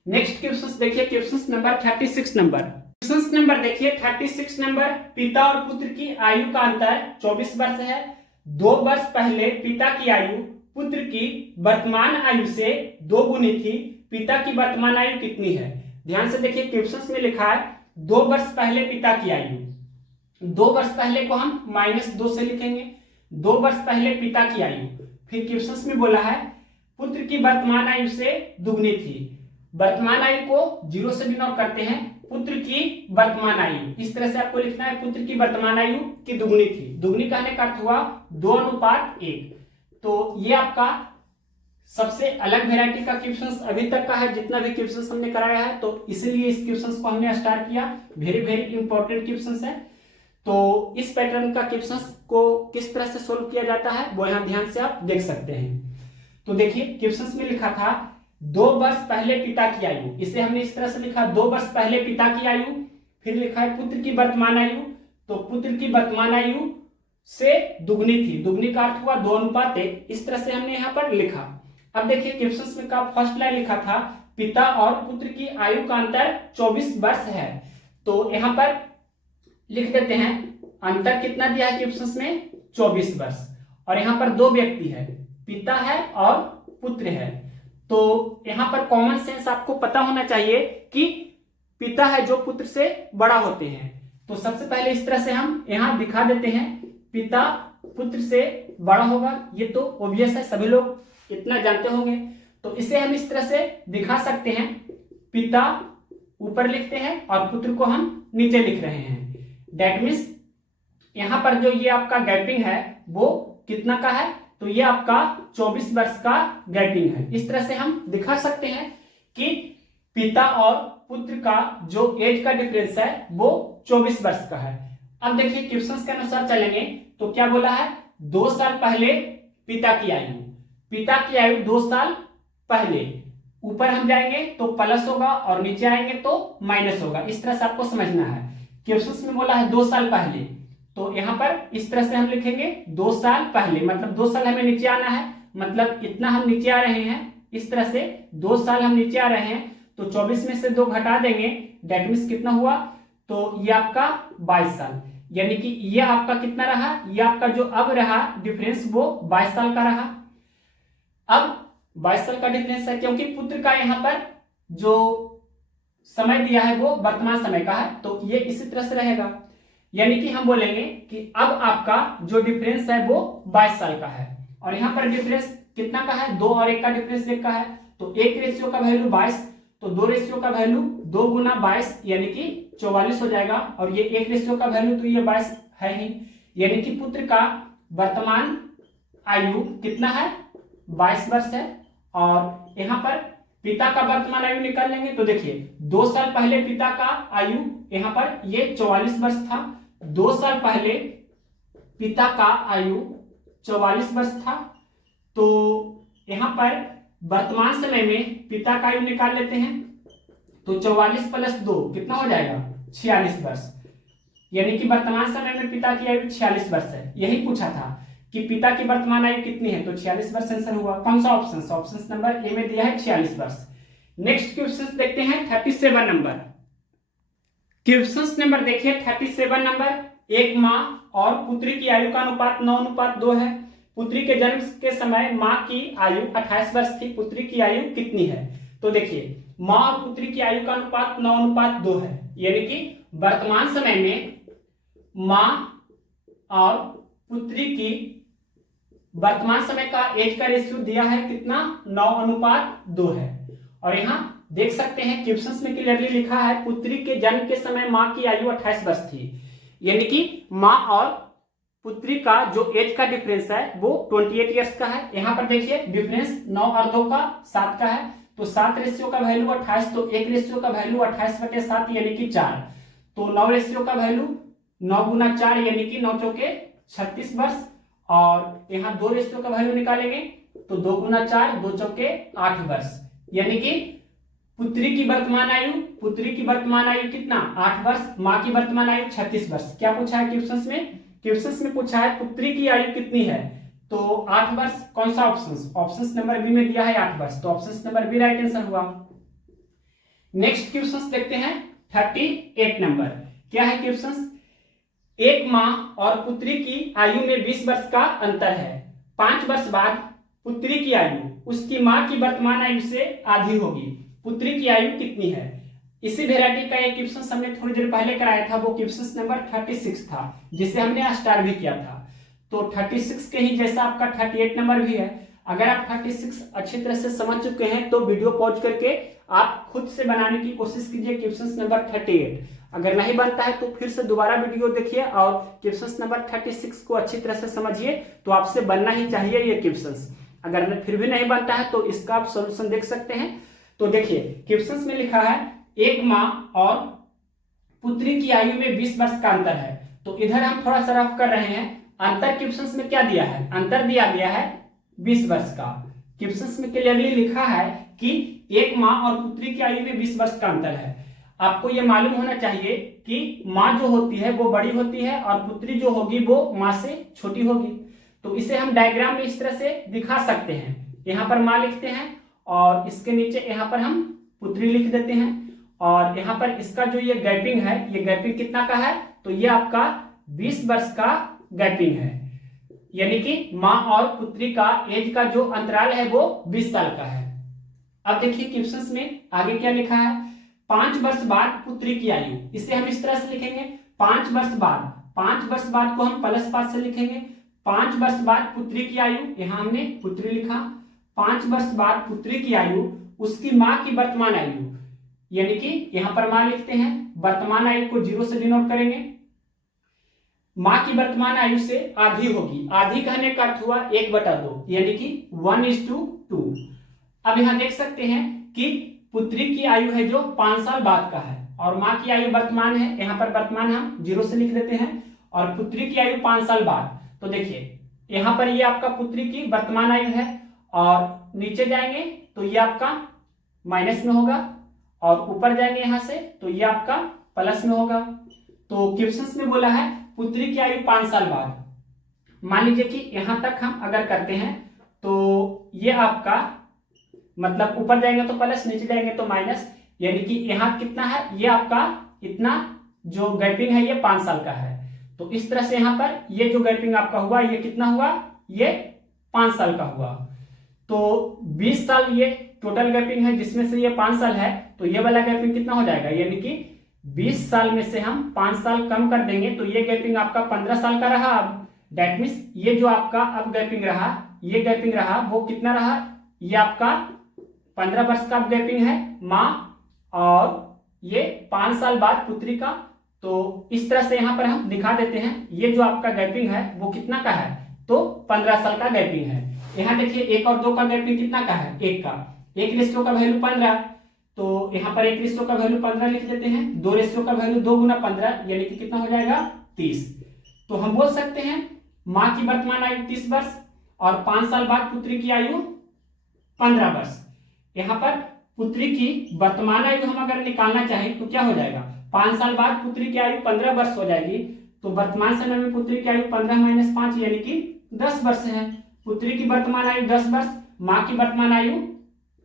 नेक्स्ट क्वेश्चन देखिए क्वेश्चन नंबर 36 नंबर। क्वेश्चन नंबर देखिए 36 नंबर, पिता और पुत्र की आयु का अंतर 24 वर्ष है। 2 वर्ष पहले पिता की आयु पुत्र की वर्तमान आयु से 2 गुनी थी। पिता की वर्तमान आयु कितनी है। ध्यान से देखिए क्वेश्चन में लिखा है 2 वर्ष पहले पिता की आयु, 2 वर्ष पहले को हम -2 से लिखेंगे। 2 वर्ष पहले पिता की आयु, फिर क्वेश्चन में बोला है पुत्र की वर्तमान आयु से दुगनी थी। वर्तमान आयु को 0 से डिनोट करते हैं, पुत्र की वर्तमान आयु इस तरह से आपको लिखना है पुत्र की वर्तमान आयु की दुगनी थी। दुगनी कहने का अर्थ हुआ 2:1। तो ये आपका सबसे अलग वेराइटी का क्वेश्चंस अभी तक का है जितना भी क्वेश्चंस हमने कराया है, तो इसीलिए इस क्वेश्चंस को हमने स्टार्ट किया। वेरी वेरी इंपॉर्टेंट क्वेश्चंस है। तो इस पैटर्न का क्वेश्चंस को किस तरह से सोल्व किया जाता है वो यहाँ ध्यान से आप देख सकते हैं। तो देखिए क्वेश्चंस में लिखा था 2 वर्ष पहले पिता की आयु, इसे हमने इस तरह से लिखा 2 वर्ष पहले पिता की आयु। फिर लिखा है पुत्र की वर्तमान आयु, तो पुत्र की वर्तमान आयु से दुगनी थी। दुगनी का अर्थ हुआ 2:1। इस तरह से हमने यहाँ पर लिखा। अब देखिए क्वेश्चन में का फर्स्ट लाइन लिखा था पिता और पुत्र की आयु का अंतर 24 वर्ष है। तो यहाँ पर लिख देते हैं अंतर कितना दिया है क्वेश्चन में 24 वर्ष। और यहाँ पर दो व्यक्ति है, पिता है और पुत्र है। तो यहाँ पर कॉमन सेंस आपको पता होना चाहिए कि पिता है जो पुत्र से बड़ा होते हैं। तो सबसे पहले इस तरह से हम यहाँ दिखा देते हैं पिता पुत्र से बड़ा होगा, ये तो ऑब्वियस है, सभी लोग इतना जानते होंगे। तो इसे हम इस तरह से दिखा सकते हैं, पिता ऊपर लिखते हैं और पुत्र को हम नीचे लिख रहे हैं। दैट मीन्स यहाँ पर जो ये आपका गैपिंग है वो कितना का है, तो ये आपका 24 वर्ष का गैपिंग है। इस तरह से हम दिखा सकते हैं कि पिता और पुत्र का जो एज का डिफरेंस है वो 24 वर्ष का है। अब देखिए क्वेश्चन के अनुसार चलेंगे तो क्या बोला है, 2 साल पहले पिता की आयु 2 साल पहले। ऊपर हम जाएंगे तो प्लस होगा और नीचे आएंगे तो माइनस होगा। इस तरह से आपको समझना है। क्वेश्चन में बोला है 2 साल पहले, तो यहाँ पर इस तरह से हम लिखेंगे 2 साल पहले, मतलब 2 साल हमें नीचे आना है, मतलब इतना हम नीचे आ रहे हैं। इस तरह से 2 साल हम नीचे आ रहे हैं तो 24 में से 2 घटा देंगे, दैट मीन्स कितना हुआ, तो ये आपका 22 साल। यानी कि ये आपका कितना रहा, ये आपका जो अब रहा डिफरेंस वो 22 साल का रहा। अब 22 साल का डिफरेंस है क्योंकि पुत्र का यहाँ पर जो समय दिया है वो वर्तमान समय का है, तो ये इसी तरह से रहेगा। यानी कि हम बोलेंगे कि अब आपका जो डिफरेंस है वो 22 साल का है। और यहाँ पर डिफरेंस कितना का है, 2 और 1 का डिफरेंस 1 का है। तो 1 रेशियो का वैल्यू 22, तो 2 रेशियो का वैल्यू 2 गुना 22 यानी कि 44 हो जाएगा। और ये 1 रेशियो का वैल्यू तो ये 22 है ही। यानी कि पुत्र का वर्तमान आयु कितना है, 22 वर्ष है। और यहाँ पर पिता का वर्तमान आयु निकाल लेंगे तो देखिए 2 साल पहले पिता का आयु यहाँ पर ये 44 वर्ष था। 2 साल पहले पिता का आयु 44 वर्ष था। तो यहाँ पर वर्तमान समय में पिता का आयु निकाल लेते हैं तो 44 + 2 कितना हो जाएगा, 46 वर्ष। यानी कि वर्तमान समय में पिता की आयु 46 वर्ष है। यही पूछा था कि पिता की वर्तमान आयु कितनी है, तो 46 वर्ष आंसर हुआ। कौन सा ऑप्शन, ऑप्शन नंबर ए में दिया है 46 वर्ष। नेक्स्ट क्वेश्चन देखते हैं 37 नंबर। क्वेश्चन नंबर देखिए 37 नंबर। एक माँ और पुत्री की आयु का अनुपात 9:2 है। पुत्री के जन्म के समय माँ की आयु 28 वर्ष थी, पुत्री की आयु कितनी है। तो देखिए माँ और पुत्री की आयु का अनुपात 9:2 है। यानी कि वर्तमान समय में माँ और पुत्री की वर्तमान समय का एज का रेशियो दिया है कितना, 9:2 है। और यहाँ देख सकते हैं क्वेश्चंस में क्लियरली लिखा है पुत्री के जन्म के समय माँ की आयु 28 वर्ष थी। यानी कि माँ और पुत्री का जो एज का डिफरेंस है वो 28 ईयर्स का है। यहाँ पर देखिए डिफरेंस 9 और 2 का 7 का है। तो 7 रेशियो का वैल्यू 28, तो 1 रेशियो का वैल्यू 28/7 यानी कि 4। तो 9 रेशियो का वैल्यू 9 गुना 4 यानी कि 9 चौके 36 वर्ष। और यहाँ 2 रेशियो का वैल्यू निकालेंगे तो 2 गुना 4 2 चौके 8 वर्ष। यानी कि पुत्री की वर्तमान आयु कितना, 8 वर्ष। माँ की वर्तमान आयु 36 वर्ष। क्या पूछा है क्वेश्चंस में, क्वेश्चंस में पूछा है पुत्री की आयु कितनी है, तो 8 वर्ष। कौन सा ऑप्शन, ऑप्शन नंबर बी में दिया है 8 वर्ष, तो option number B right answer हुआ। नेक्स्ट क्वेश्चन देखते हैं 38 नंबर। क्या है क्वेश्चन, एक माँ और पुत्री की आयु में 20 वर्ष का अंतर है। 5 वर्ष बाद पुत्री की आयु उसकी माँ की वर्तमान आयु से आधी होगी। पुत्री की आयु कितनी है। इसी वेराइटी का एक क्वेश्चन हमने थोड़ी देर पहले कराया था, वो क्वेश्चन नंबर 36 था जिसे हमने स्टार भी किया था। तो 36 के ही जैसा आपका 38 नंबर भी है। अगर आप 36 अच्छी तरह से समझ चुके हैं तो वीडियो पॉज करके आप खुद से बनाने की कोशिश कीजिए क्वेश्चन नंबर 38। अगर नहीं बनता है तो फिर से दोबारा वीडियो देखिए और क्वेश्चन नंबर 36 को अच्छी तरह से समझिए, तो आपसे बनना ही चाहिए ये क्वेश्चन। अगर फिर भी नहीं बनता है तो इसका आप सॉल्यूशन देख सकते हैं। तो देखिए क्वेश्चन में लिखा है एक माँ और पुत्री की आयु में 20 वर्ष का अंतर है। तो इधर हम थोड़ा सा रफ कर रहे हैं। अंतर क्वेश्चन में क्या दिया है, अंतर दिया गया है 20 वर्ष का। क्वेश्चन में क्लियरली लिखा है कि एक माँ और पुत्री की आयु में 20 वर्ष का अंतर है। आपको ये मालूम होना चाहिए कि माँ जो होती है वो बड़ी होती है और पुत्री जो होगी वो माँ से छोटी होगी। तो इसे हम डायग्राम में इस तरह से दिखा सकते हैं। यहाँ पर माँ लिखते हैं और इसके नीचे यहाँ पर हम पुत्री लिख देते हैं, और यहाँ पर इसका जो ये गैपिंग है, ये गैपिंग कितना का है, तो ये आपका 20 वर्ष का गैपिंग है, यानी कि माँ और पुत्री का एज का जो अंतराल है वो 20 साल का है। अब देखिए क्वेश्चंस में आगे क्या लिखा है, 5 वर्ष बाद पुत्री की आयु, इसे हम इस तरह से लिखेंगे 5 वर्ष बाद, 5 वर्ष बाद को हम +5 से लिखेंगे। 5 वर्ष बाद पुत्री की आयु, यहाँ हमने पुत्री लिखा, 5 वर्ष बाद पुत्री की आयु उसकी माँ की वर्तमान आयु, यानी कि यहाँ पर माँ लिखते हैं, वर्तमान आयु को 0 से डिनोट करेंगे। माँ की वर्तमान आयु से आधी होगी, आधी कहने का अर्थ हुआ 1/2, यानी कि 1:2। अब यहाँ देख सकते हैं कि पुत्री की आयु है जो 5 साल बाद का है और माँ की आयु वर्तमान है, यहाँ पर वर्तमान हम 0 से लिख देते हैं, और पुत्री की आयु 5 साल बाद। तो देखिए यहाँ पर ये आपका पुत्री की वर्तमान आयु है, और नीचे जाएंगे तो ये आपका माइनस में होगा, और ऊपर जाएंगे यहाँ से तो ये आपका प्लस में होगा। तो क्वेश्चंस में बोला है पुत्री की आयु 5 साल बाद। मान लीजिए कि यहाँ तक हम अगर करते हैं तो ये आपका मतलब ऊपर जाएंगे तो प्लस, नीचे जाएंगे तो माइनस, यानी कि यहाँ कितना है, ये आपका इतना जो गैपिंग है ये 5 साल का है। तो इस तरह से यहाँ पर ये जो गैपिंग आपका हुआ ये कितना हुआ, ये 5 साल का हुआ। तो 20 साल ये टोटल गैपिंग है, जिसमें से ये 5 साल है, तो ये वाला गैपिंग कितना हो जाएगा, यानी कि 20 साल में से हम 5 साल कम कर देंगे तो ये गैपिंग आपका 15 साल का रहा। अब दैट मीन्स ये जो आपका अब गैपिंग रहा, ये गैपिंग रहा वो कितना रहा, ये आपका 15 वर्ष का गैपिंग है माँ, और ये 5 साल बाद पुत्री का। तो इस तरह से यहाँ पर हम दिखा देते हैं, ये जो आपका गैपिंग है वो कितना का है, तो 15 साल का गैपिंग है। यहाँ देखिए 1 और 2 का गैपिंग कितना का है, 1 का, 1 रेशियो का वैल्यू 15, तो यहाँ पर 1 रेशियो का वैल्यू 15 लिख देते हैं, 2 रेशियो का वैल्यू 2 × 15, यानी कि कितना हो जाएगा 30। तो हम बोल सकते हैं माँ की वर्तमान आयु 30 वर्ष और 5 साल बाद पुत्री की आयु 15 वर्ष। यहाँ पर पुत्री की वर्तमान आयु हम अगर निकालना चाहें तो क्या हो जाएगा, 5 साल बाद पुत्री की आयु 15 वर्ष हो जाएगी। तो वर्तमान समय में पुत्री की आयु 15 - 5 यानी कि 10 वर्ष है। पुत्री की वर्तमान आयु 10 वर्ष, माँ की वर्तमान आयु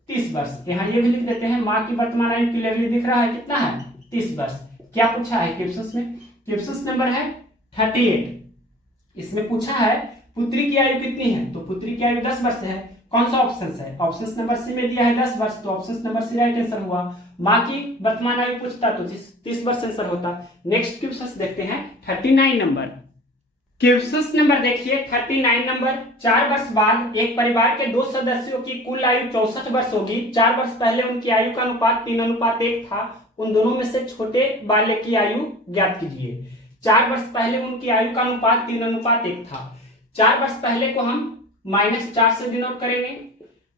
30 वर्ष। यहाँ ये भी लिख देते हैं, माँ की वर्तमान आयु क्लियरली दिख रहा है कितना है, 30 वर्ष। क्या पूछा है क्वेश्चंस में, क्वेश्चंस नंबर है 38, इसमें पूछा है पुत्री की आयु कितनी है, तो पुत्री की आयु 10 वर्ष है। कौन सा ऑप्शन है, ऑप्शन नंबर सी में दिया है 10 वर्ष, तो option number C right answer हुआ। माँ की वर्तमान आयु पूछता तो 30 वर्ष आंसर होता। नेक्स्ट क्वेश्चन देखते हैं 39 नंबर। क्वेश्चन नंबर देखिए 39 नंबर, 4 वर्ष बाद एक परिवार के 2 सदस्यों की कुल आयु 64 वर्ष होगी। 4 वर्ष पहले उनकी आयु का अनुपात 3:1 था। उन दोनों में से छोटे बालक की आयु ज्ञात कीजिए। 4 वर्ष पहले उनकी आयु का अनुपात 3:1 था। 4 वर्ष पहले को हम -4 से डिनोट करेंगे,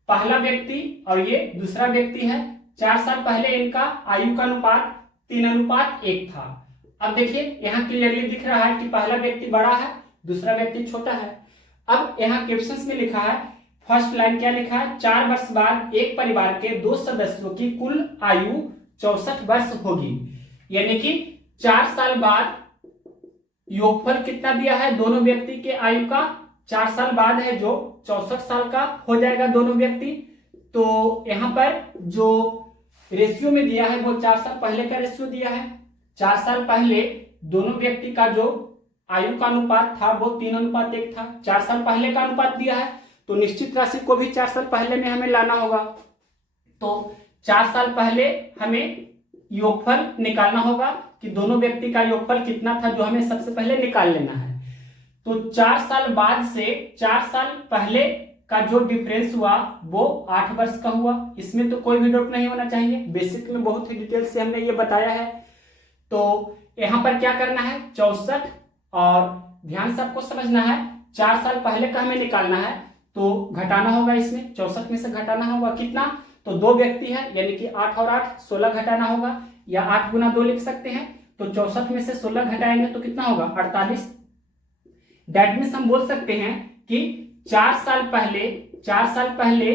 पहला व्यक्ति और ये दूसरा व्यक्ति है। 4 साल पहले इनका आयु का अनुपात 3:1 था। अब देखिए यहाँ क्लियरली दिख रहा है कि पहला व्यक्ति बड़ा है, दूसरा व्यक्ति छोटा है। अब यहाँ क्वेश्चंस में लिखा है, फर्स्ट लाइन क्या लिखा है, 4 वर्ष बाद एक परिवार के 2 सदस्यों की कुल आयु 64 वर्ष होगी। यानी कि 4 साल बाद योगफल कितना दिया है दोनों व्यक्ति के आयु का, 4 साल बाद है जो 64 साल का हो जाएगा दोनों व्यक्ति। तो यहाँ पर जो रेशियो में दिया है वो 4 साल पहले का रेशियो दिया है। 4 साल पहले दोनों व्यक्ति का जो आयु का अनुपात था वो 3:1 था। 4 साल पहले का अनुपात दिया है तो निश्चित राशि को भी 4 साल पहले में हमें लाना होगा। तो 4 साल पहले हमें योगफल निकालना होगा कि दोनों व्यक्ति का योगफल कितना था, जो हमें सबसे पहले निकाल लेना है। तो 4 साल बाद से 4 साल पहले का जो डिफरेंस हुआ वो 8 वर्ष का हुआ। इसमें तो कोई भी डाउट नहीं होना चाहिए, बेसिक में बहुत ही डिटेल से हमने ये बताया है। तो यहाँ पर क्या करना है, 64, और ध्यान से आपको समझना है 4 साल पहले का हमें निकालना है तो घटाना होगा, इसमें 64 में से घटाना होगा कितना, तो 2 व्यक्ति है यानी कि 8 और 8 16 घटाना होगा, या 8 × 2 लिख सकते हैं। तो 64 में से 16 घटाएंगे तो कितना होगा 48। दैट मीन्स हम बोल सकते हैं कि 4 साल पहले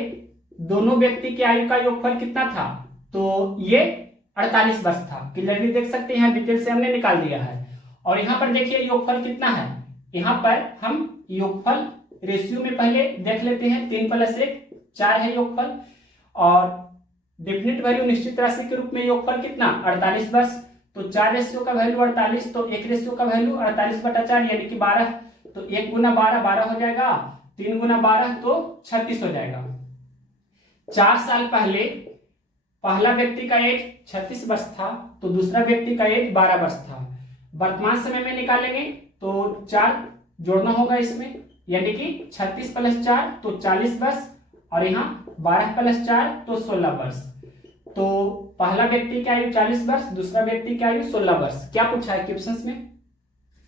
दोनों व्यक्ति की आयु का योगफल कितना था, तो ये 48 वर्ष था। क्लियरली देख सकते हैं, यहाँ डिटेल से हमने निकाल दिया है। और यहाँ पर देखिए योगफल कितना है, यहाँ पर हम योगफल रेशियो में पहले देख लेते हैं। 3 + 1 4 है योगफल, और डेफिनेट वैल्यू निश्चित राशि के रूप में योगफल कितना 48 वर्ष। तो 4 रेशियो का वैल्यू 48, तो 1 रेशियो का वैल्यू 48/4 यानी कि 12। तो 1 × 12 12 हो जाएगा, 3 × 12 तो 36 हो जाएगा। 4 साल पहले पहला व्यक्ति का एज 36 वर्ष था, तो दूसरा व्यक्ति का एज 12 वर्ष था। वर्तमान समय में निकालेंगे तो 4 जोड़ना होगा इसमें, यानी कि 36 + 4 तो 40 वर्ष, और यहाँ 12 + 4 तो 16 वर्ष। तो पहला व्यक्ति की आयु 40 वर्ष, दूसरा व्यक्ति की आयु 16 वर्ष। क्या पूछा है क्वेश्चंस में?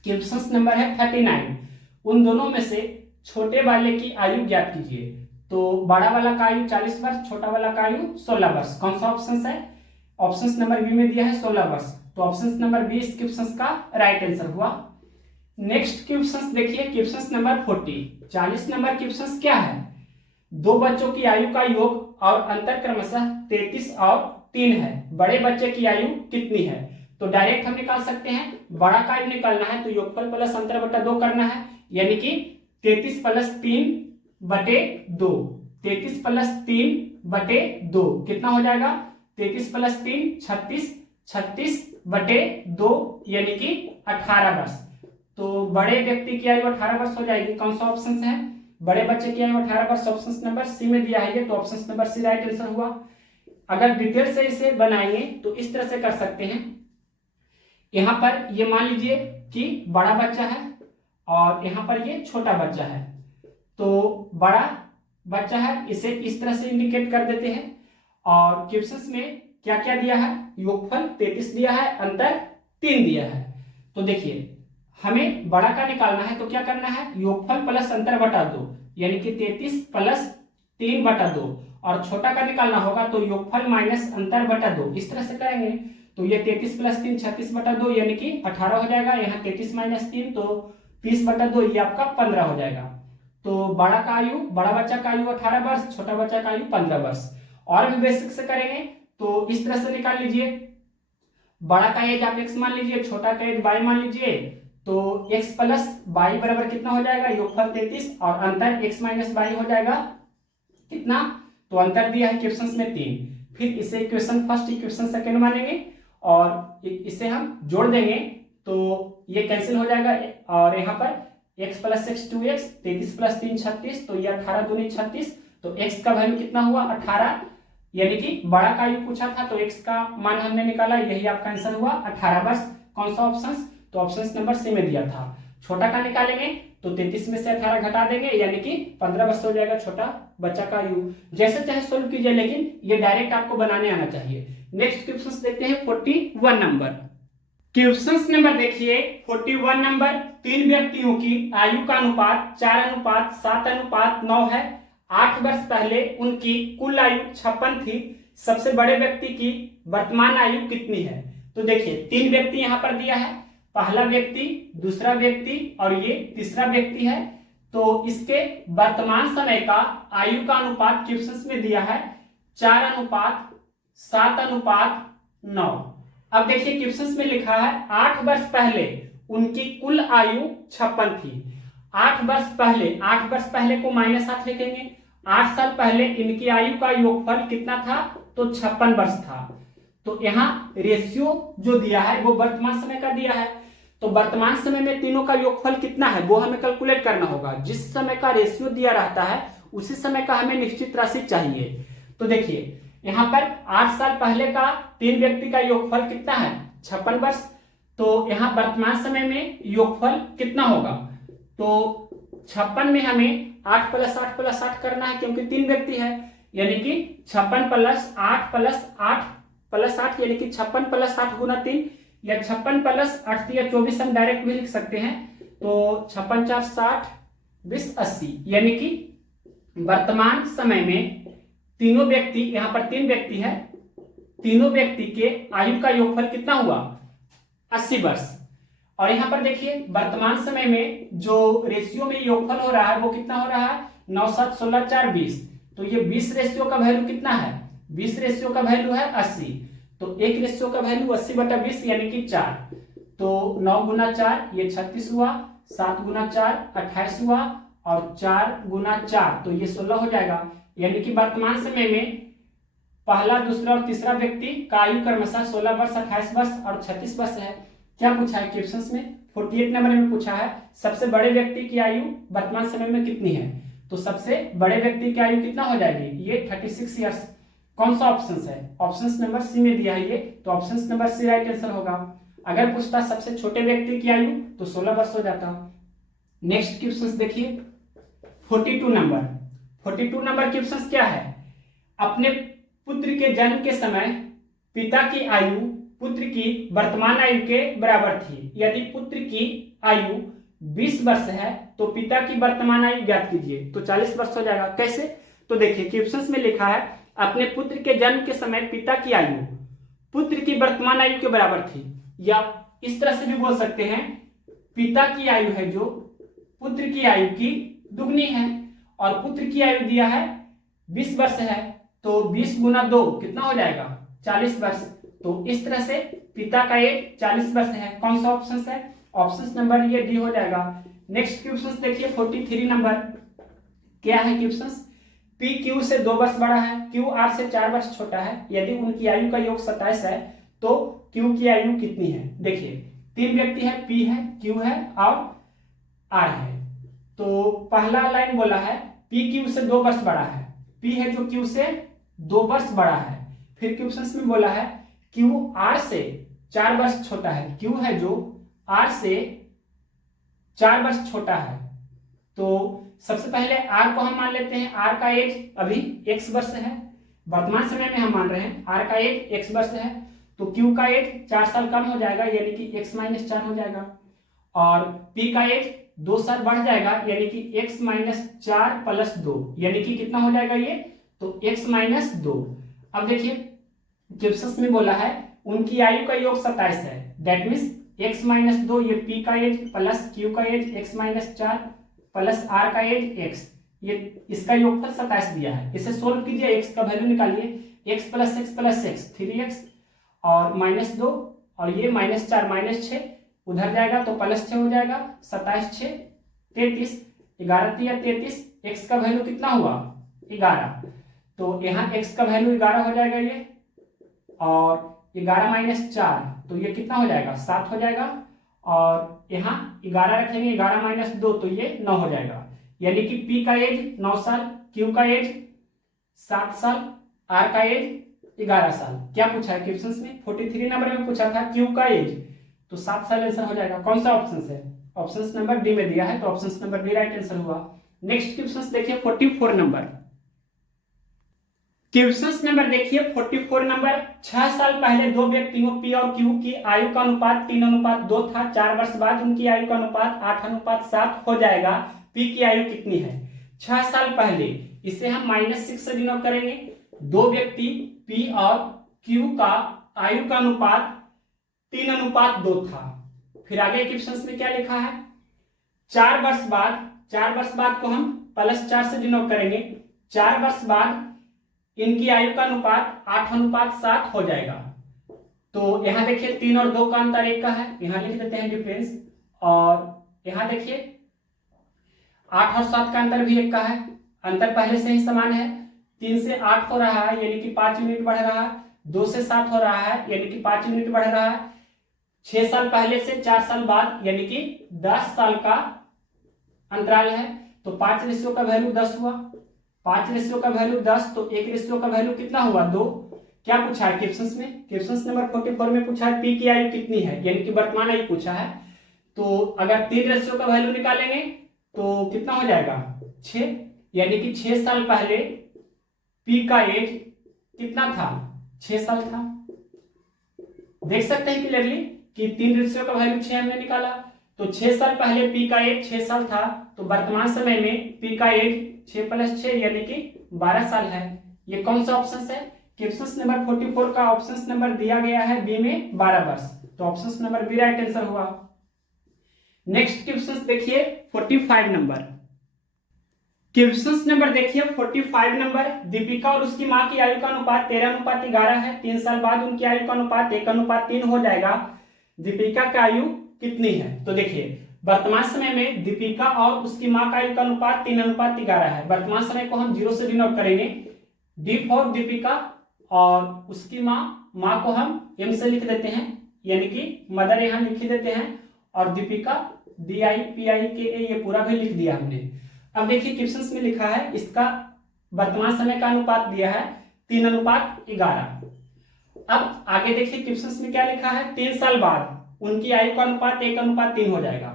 क्वेश्चंस नंबर है 39। उन दोनों में से छोटे वाले की आयु ज्ञात कीजिए। तो बड़ा वाला का आयु 40 वर्ष, छोटा वाला का आयु 16 वर्ष। कौन सा ऑप्शन है? ऑप्शन नंबर बी में दिया है 16 वर्ष, तो ऑप्शन नंबर बी इस क्वेश्चन का राइट आंसर हुआ। नेक्स्ट क्वेश्चन देखिए, क्वेश्चन नंबर 40। 40 नंबर क्वेश्चन क्या है? 2 बच्चों की आयु का योग और अंतर क्रमशः 33 और 3 है। बड़े बच्चे की आयु कितनी है? तो डायरेक्ट हम निकाल सकते हैं। बड़ा का आयु निकालना है तो योगफल प्लस अंतर बटा 2 करना है, यानी कि 33 + 3/2। 33 + 3/2 कितना हो जाएगा? 33 + 3 36, 36/2 यानी कि 18 वर्ष। तो बड़े व्यक्ति की आयु 18 वर्ष हो जाएगी। कौन सा ऑप्शन है? बड़े बच्चे की आयु 18 वर्ष, ऑप्शन नंबर सी में दिया है ये, तो option number C right answer हुआ। अगर डिटेल से इसे बनाएंगे तो इस तरह से कर सकते हैं। यहां पर ये मान लीजिए कि बड़ा बच्चा है और यहां पर ये छोटा बच्चा है। तो बड़ा बच्चा है, इसे इस तरह से इंडिकेट कर देते हैं। और क्वेश्चंस में क्या क्या दिया है? योगफल 33 दिया है, अंतर 3 दिया है। तो देखिए हमें बड़ा का निकालना है तो क्या करना है? योगफल प्लस अंतर बटा 2, यानी कि 33 + 3/2। और छोटा का निकालना होगा तो योगफल माइनस अंतर बटा 2। इस तरह से करेंगे तो ये 33 + 3 36/2 यानी कि 18 हो जाएगा। यहाँ 33 - 3 तो 30/2, ये आपका 15 हो जाएगा। तो बड़ा बच्चा का आयु 18 वर्ष, छोटा बच्चा का आयु 15 वर्ष। और भी बेसिक से करेंगे तो इस तरह से निकाल लीजिए। बड़ा का एज आप x मान लीजिए, छोटा का एज y मान लीजिए। तो x + y बराबर कितना हो जाएगा? योगफल 33 और अंतर x - y हो जाएगा कितना? तो अंतर दिया है क्वेश्चन में 3। फिर इसे इक्वेशन फर्स्ट, इक्वेशन सेकंड मानेंगे और इसे हम जोड़ देंगे तो ये कैंसिल हो जाएगा। और यहाँ पर x + x 2x, 33 + 3 36, तो ये 18 × 2 36। तो x का वैल्यू कितना हुआ? 18, यानी कि बड़ा का आयु पूछा था तो x का मान हमने निकाला, यही आपका आंसर हुआ 18 वर्ष। कौन सा ऑप्शन? तो ऑप्शन नंबर सी में दिया था। छोटा का निकालेंगे तो 33 में से 18 घटा देंगे, यानी कि 15 वर्ष हो जाएगा छोटा बच्चा का आयु। जैसे चाहे सोल्व कीजिए, लेकिन ये डायरेक्ट आपको बनाने आना चाहिए। नेक्स्ट क्वेश्चन देखते हैं 41 नंबर। क्वेश्चन नंबर देखिए 41 नंबर। 3 व्यक्तियों की आयु का अनुपात 4:7:9 है। 8 वर्ष पहले उनकी कुल आयु 56 थी। सबसे बड़े व्यक्ति की वर्तमान आयु कितनी है? तो देखिए 3 व्यक्ति यहाँ पर दिया है, पहला व्यक्ति, दूसरा व्यक्ति और ये तीसरा व्यक्ति है। तो इसके वर्तमान समय का आयु का अनुपात क्वेश्चन में दिया है 4:7:9। अब देखिए क्वेश्चन में लिखा है 8 वर्ष पहले उनकी कुल आयु 56 थी। 8 वर्ष पहले को -8 लिखेंगे। 8 साल पहले इनकी आयु का योगफल कितना था? तो 56 वर्ष था। तो यहाँ रेशियो जो दिया है वो वर्तमान समय का दिया है। तो वर्तमान समय में तीनों का योगफल कितना है वो हमें कैलकुलेट करना होगा। जिस समय का रेशियो दिया रहता है उसी समय का हमें निश्चित राशि चाहिए। तो देखिए यहाँ पर 8 साल पहले का 3 व्यक्ति का योगफल कितना है? 56 वर्ष। तो यहाँ वर्तमान समय में योगफल कितना होगा? तो 56 में हमें 8 + 8 + 8 करना है, क्योंकि 3 व्यक्ति है, यानी कि 56 + 8 + 8 + 8 यानी कि 56 + 8 × 3 या 56 + 8 या 24 हम डायरेक्ट भी लिख सकते हैं। तो 56 × 4 = 60, 20 80, यानी कि वर्तमान समय में तीनों व्यक्ति, यहाँ पर 3 व्यक्ति है, तीनों व्यक्ति के आयु का योगफल कितना हुआ? 80 वर्ष। और यहाँ पर देखिए वर्तमान समय में जो रेशियो में योगफल हो रहा है वो कितना हो रहा है? 9 7 16 4 20। तो ये 20 रेशियो का वैल्यू कितना है? 20 रेशियो का वैल्यू है 80। तो 1 रेशियो का वैल्यू 80/20 यानी कि 4। तो 9 गुना 4 ये 36 हुआ, 7 गुना 4 28 हुआ, और 4 गुना 4 तो ये 16 हो जाएगा। यानी कि वर्तमान समय में पहला, दूसरा और तीसरा व्यक्ति का आयु क्रमशः 16 वर्ष, 28 वर्ष और 36 वर्ष है। क्या पूछा है क्वेश्चन में? 48 नंबर में पूछा है सबसे बड़े व्यक्ति की आयु वर्तमान समय में कितनी है। तो सबसे बड़े व्यक्ति की आयु कितना हो जाएगी? ये 36 ईयर्स। कौन सा ऑप्शन है? ऑप्शन नंबर सी में दिया है ये, तो option number C right answer होगा। अगर पूछता सबसे छोटे व्यक्ति की आयु तो 16 वर्ष हो जाता। नेक्स्ट क्वेश्चन देखिए 42 नंबर। 42 नंबर क्वेश्चन क्या है? अपने पुत्र के जन्म के समय पिता की आयु पुत्र की वर्तमान आयु के बराबर थी। यदि पुत्र की आयु 20 वर्ष है तो पिता की वर्तमान आयु ज्ञात कीजिए। तो 40 वर्ष हो जाएगा। कैसे? तो देखिए क्वेश्चन में लिखा है अपने पुत्र के जन्म के समय पिता की आयु पुत्र की वर्तमान आयु के बराबर थी, या इस तरह से भी बोल सकते हैं पिता की आयु है जो पुत्र की आयु की दुगनी है, और पुत्र की आयु दिया है 20 वर्ष है, तो 20 गुना 2 कितना हो जाएगा? 40 वर्ष। तो इस तरह से पिता का एज 40 वर्ष है। कौन सा ऑप्शन है? ऑप्शन नंबर ये डी हो जाएगा। नेक्स्ट क्वेश्चन देखिए 43 नंबर। क्या है क्वेश्चन? पी क्यू से 2 वर्ष बड़ा है, क्यू आर से 4 वर्ष छोटा है। यदि उनकी आयु का योग 27 है तो क्यू की आयु कितनी है? देखिए 3 व्यक्ति है, पी है, क्यू है और आर है। तो पहला लाइन बोला है पी क्यू से 2 वर्ष बड़ा है, पी है जो क्यू से 2 वर्ष बड़ा है। फिर क्वेश्चन में बोला है क्यू आर से 4 वर्ष छोटा है, क्यू है जो आर से 4 वर्ष छोटा है। तो सबसे पहले आर को हम मान लेते हैं, आर का एज अभी x वर्ष है, वर्तमान समय में हम मान रहे हैं आर का एज x वर्ष है, तो क्यू का एज 4 साल कम हो जाएगा यानी कि x - 4 हो जाएगा, और p का एज 2 साल बढ़ जाएगा यानी कि x - 4 + 2 यानी कि कितना हो जाएगा ये? तो x - 2। अब देखिए क्वेश्चन में बोला है उनकी आयु का योग 27 है, दैट मीन्स x - 2 ये p का एज प्लस q का एज x - 4 प्लस r का एज x, ये इसका योगफल 27 दिया है। इसे सोल्व कीजिए, x का वैल्यू निकालिए, x + x + x 3x और -2 और ये -4 -6 उधर जाएगा तो +6 हो जाएगा, 27 6 33, 11 3 33, x का वैल्यू कितना हुआ? 11। तो यहाँ x का वैल्यू 11 हो जाएगा ये, और 11 - 4 तो ये कितना हो जाएगा? 7 हो जाएगा, और यहाँ 11 रखेंगे, 11 - 2 तो ये 9 हो जाएगा। यानी कि p का एज 9 साल, q का एज 7 साल, r का एज 11 साल। क्या पूछा है क्वेश्चन में? 43 नंबर में पूछा था q का एज, तो 7 साल आंसर हो जाएगा। कौन सा ऑप्शन है? ऑप्शन नंबर डी में दिया है, तो option number D right answer हुआ। नेक्स्ट क्वेश्चन देखिए 44 नंबर। क्वेश्चन नंबर देखिए 44 नंबर। 6 साल पहले 2 व्यक्तियों P और Q की आयु का अनुपात 3:2 था। 4 वर्ष बाद उनकी आयु का अनुपात 8:7 हो जाएगा। P की आयु कितनी है? 6 साल पहले, इसे हम -6 से डिनोट करेंगे। 2 व्यक्ति P और Q का आयु का अनुपात 3:2 था। फिर आगे क्वेश्चन में क्या लिखा है? 4 वर्ष बाद को हम +4 से डिनोट करेंगे। 4 वर्ष बाद इनकी आयु का अनुपात 8:7 हो जाएगा। तो यहाँ देखिए 3 और 2 का अंतर 1 का है, यहाँ लिख देते हैं डिफरेंस, और यहाँ देखिए 8 और 7 का अंतर भी 1 का है, अंतर पहले से ही समान है। 3 से 8 हो रहा है यानी कि 5 यूनिट बढ़ रहा है, 2 से 7 हो रहा है यानी कि 5 यूनिट बढ़ रहा है। 6 साल पहले से 4 साल बाद यानी कि 10 साल का अंतराल है, तो 5 रेशियो का वैल्यू 10 हुआ, 5 रेशियो का वैल्यू 10, तो 1 रेशियो का वैल्यू कितना हुआ? 2। क्या पूछा है क्वेश्चन में? क्वेश्चन नंबर 44 में पूछा है P की आयु कितनी है, यानी कि वर्तमान आयु पूछा है। तो अगर 3 रेशियो का वैल्यू निकालेंगे तो कितना हो जाएगा? 6, यानी कि 6 साल पहले P का एज कितना था? 6 साल था। देख सकते हैं क्लियरली कि 3 रेशियो का वैल्यू 6 हमने निकाला, तो 6 साल पहले P का एज 6 साल था, तो वर्तमान समय में P का एज 6 + 6 यानी कि 12 साल है। ये कौन सा ऑप्शन है? क्वेश्चन नंबर 44 का ऑप्शन नंबर दिया गया है बी में 12 वर्ष, तो option number B right answer हुआ। नेक्स्ट क्वेश्चन देखिए 45 नंबर। क्वेश्चन नंबर देखिए 45 नंबर, दीपिका और उसकी मां की आयु का अनुपात 13:11 है। 3 साल बाद उनकी आयु का अनुपात 1:3 हो जाएगा। दीपिका की आयु कितनी है? तो देखिए वर्तमान समय में दीपिका और उसकी मां का आयु का अनुपात 3:11 है। वर्तमान समय को हम 0 से डिनोट करेंगे। डी फॉर दीपिका और उसकी मां को हम एम से लिख देते हैं, यानी कि मदर यहां लिख देते हैं, और दीपिका DIPIKA ये पूरा भी लिख दिया हमने। अब देखिए क्वेश्चन में लिखा है इसका वर्तमान समय का अनुपात दिया है 3:11। अब आगे देखिए क्वेश्चन में क्या लिखा है, 3 साल बाद उनकी आयु का अनुपात 1:3 हो जाएगा।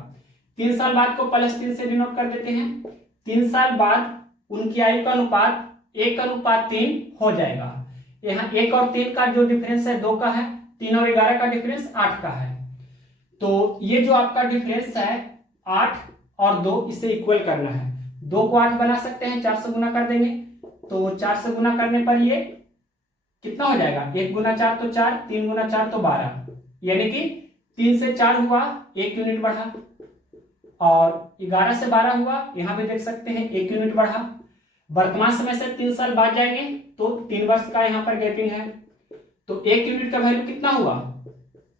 3 साल बाद को +3 से डिनोट कर देते हैं। 3 साल बाद उनकी आयु का अनुपात 1:3 हो जाएगा। यहाँ 1 और 3 का जो डिफरेंस है 2 का है, 3 और 11 का डिफरेंस 8 का है। तो ये जो आपका डिफरेंस है 8 और 2, इसे इक्वल करना है। 2 को 8 बना सकते हैं, 4 से गुना कर देंगे, तो 4 से गुना करने पर ये कितना हो जाएगा, 1 गुना 4 तो 4, 3 गुना 4 तो 12, यानी कि 3 से 4 हुआ 1 यूनिट बढ़ा, और 11 से 12 हुआ, यहां भी देख सकते हैं 1 यूनिट बढ़ा। वर्तमान समय से 3 साल बाद जाएंगे तो 3 वर्ष का यहाँ पर गैपिंग है, तो 1 यूनिट का वैल्यू कितना हुआ,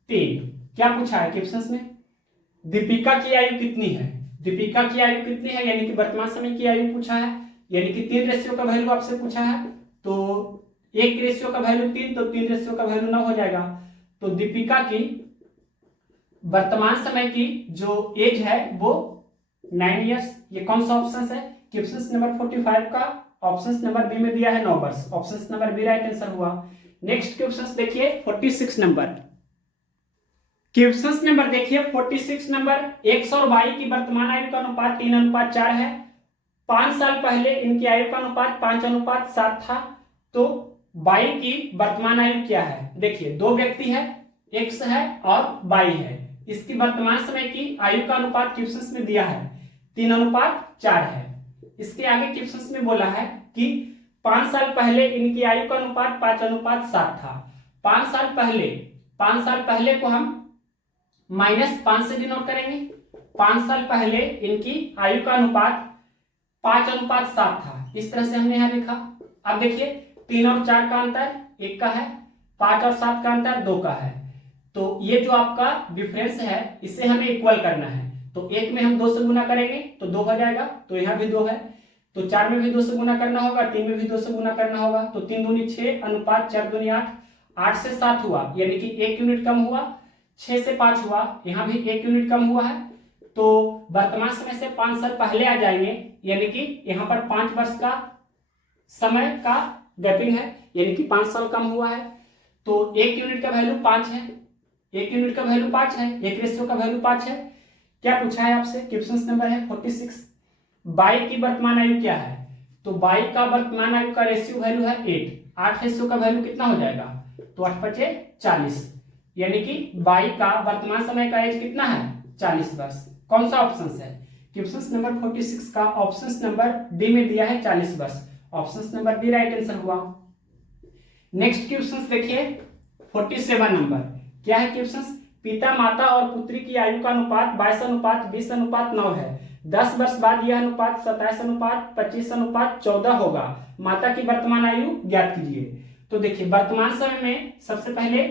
3। क्या पूछा है क्वेश्चन में, दीपिका की आयु कितनी है? दीपिका की आयु कितनी है, यानी कि वर्तमान समय की आयु पूछा है, यानी कि 3 रेशियो का वैल्यू आपसे पूछा है, तो 1 रेशियो का वैल्यू 3, तो 3 रेशियो का वैल्यू 9 हो जाएगा। तो दीपिका की वर्तमान समय की जो एज है वो 9 ईयर्स। ये कौन सा ऑप्शन है, क्वेश्चन नंबर 45 का ऑप्शन नंबर बी में दिया है 9 वर्ष। Option number B right answer हुआ। नेक्स्ट क्वेश्चन देखिए 46 नंबर। क्वेश्चन नंबर देखिए 46 नंबर, X और Y की वर्तमान आयु का अनुपात 3:4 है। 5 साल पहले इनकी आयु का अनुपात 5:7 था। तो Y की वर्तमान आयु क्या है? देखिए 2 व्यक्ति है, X है और Y है। इसकी वर्तमान समय की आयु का अनुपात क्वेश्चन में दिया है 3:4 है। इसके आगे क्वेश्चन में बोला है कि 5 साल पहले इनकी आयु का अनुपात 5:7 था। 5 साल पहले को हम -5 से डिनोट करेंगे। 5 साल पहले इनकी आयु का अनुपात 5:7 था, इस तरह से हमने यहां लिखा। अब देखिए 3 और 4 का अंतर 1 का है, 5 और 7 का अंतर 2 का है। तो ये जो आपका डिफरेंस है इसे हमें इक्वल करना है। तो 1 में हम 2 से गुना करेंगे तो 2 हो जाएगा, तो यहाँ भी 2 है। तो 4 में भी 2 से गुना करना होगा, 3 में भी 2 से गुना करना होगा। तो 3 दूनी 6 अनुपात 4 दूनी 8, 8 से 7 हुआ, यानी कि 1 यूनिट कम हुआ। 6 से 5 हुआ, यहाँ भी 1 यूनिट कम हुआ है। तो वर्तमान समय से 5 साल पहले आ जाएंगे, यानी कि यहाँ पर 5 वर्ष का समय का गैपिंग है, यानी कि 5 साल कम हुआ है। तो 1 यूनिट का वैल्यू 5 है, 1 यूनिट का वैल्यू 5 है, 1 रेशियो का वैल्यू 5 है। क्या पूछा है आपसे, क्वेश्चन नंबर है 46। बाई की वर्तमान आयु क्या है? तो बाई का वर्तमान आयु का रेशियो वैल्यू है 8। 8 रेशियो का वैल्यू कितना हो जाएगा, तो 8 × 5 = 40, यानी कि बाई का वर्तमान समय का एज कितना है, 40 वर्ष। कौन सा ऑप्शन है, क्वेश्चन नंबर 46 का ऑप्शन नंबर डी में दिया है 40 वर्ष। Option number B right answer हुआ। नेक्स्ट क्वेश्चन देखिए 47 नंबर। क्या है क्वेश्चन, पिता माता और पुत्री की आयु का अनुपात 22:20:9 है। 10 वर्ष बाद यह अनुपात 27:25:14 होगा। माता की वर्तमान आयु ज्ञात कीजिए। तो देखिए वर्तमान समय में सबसे पहले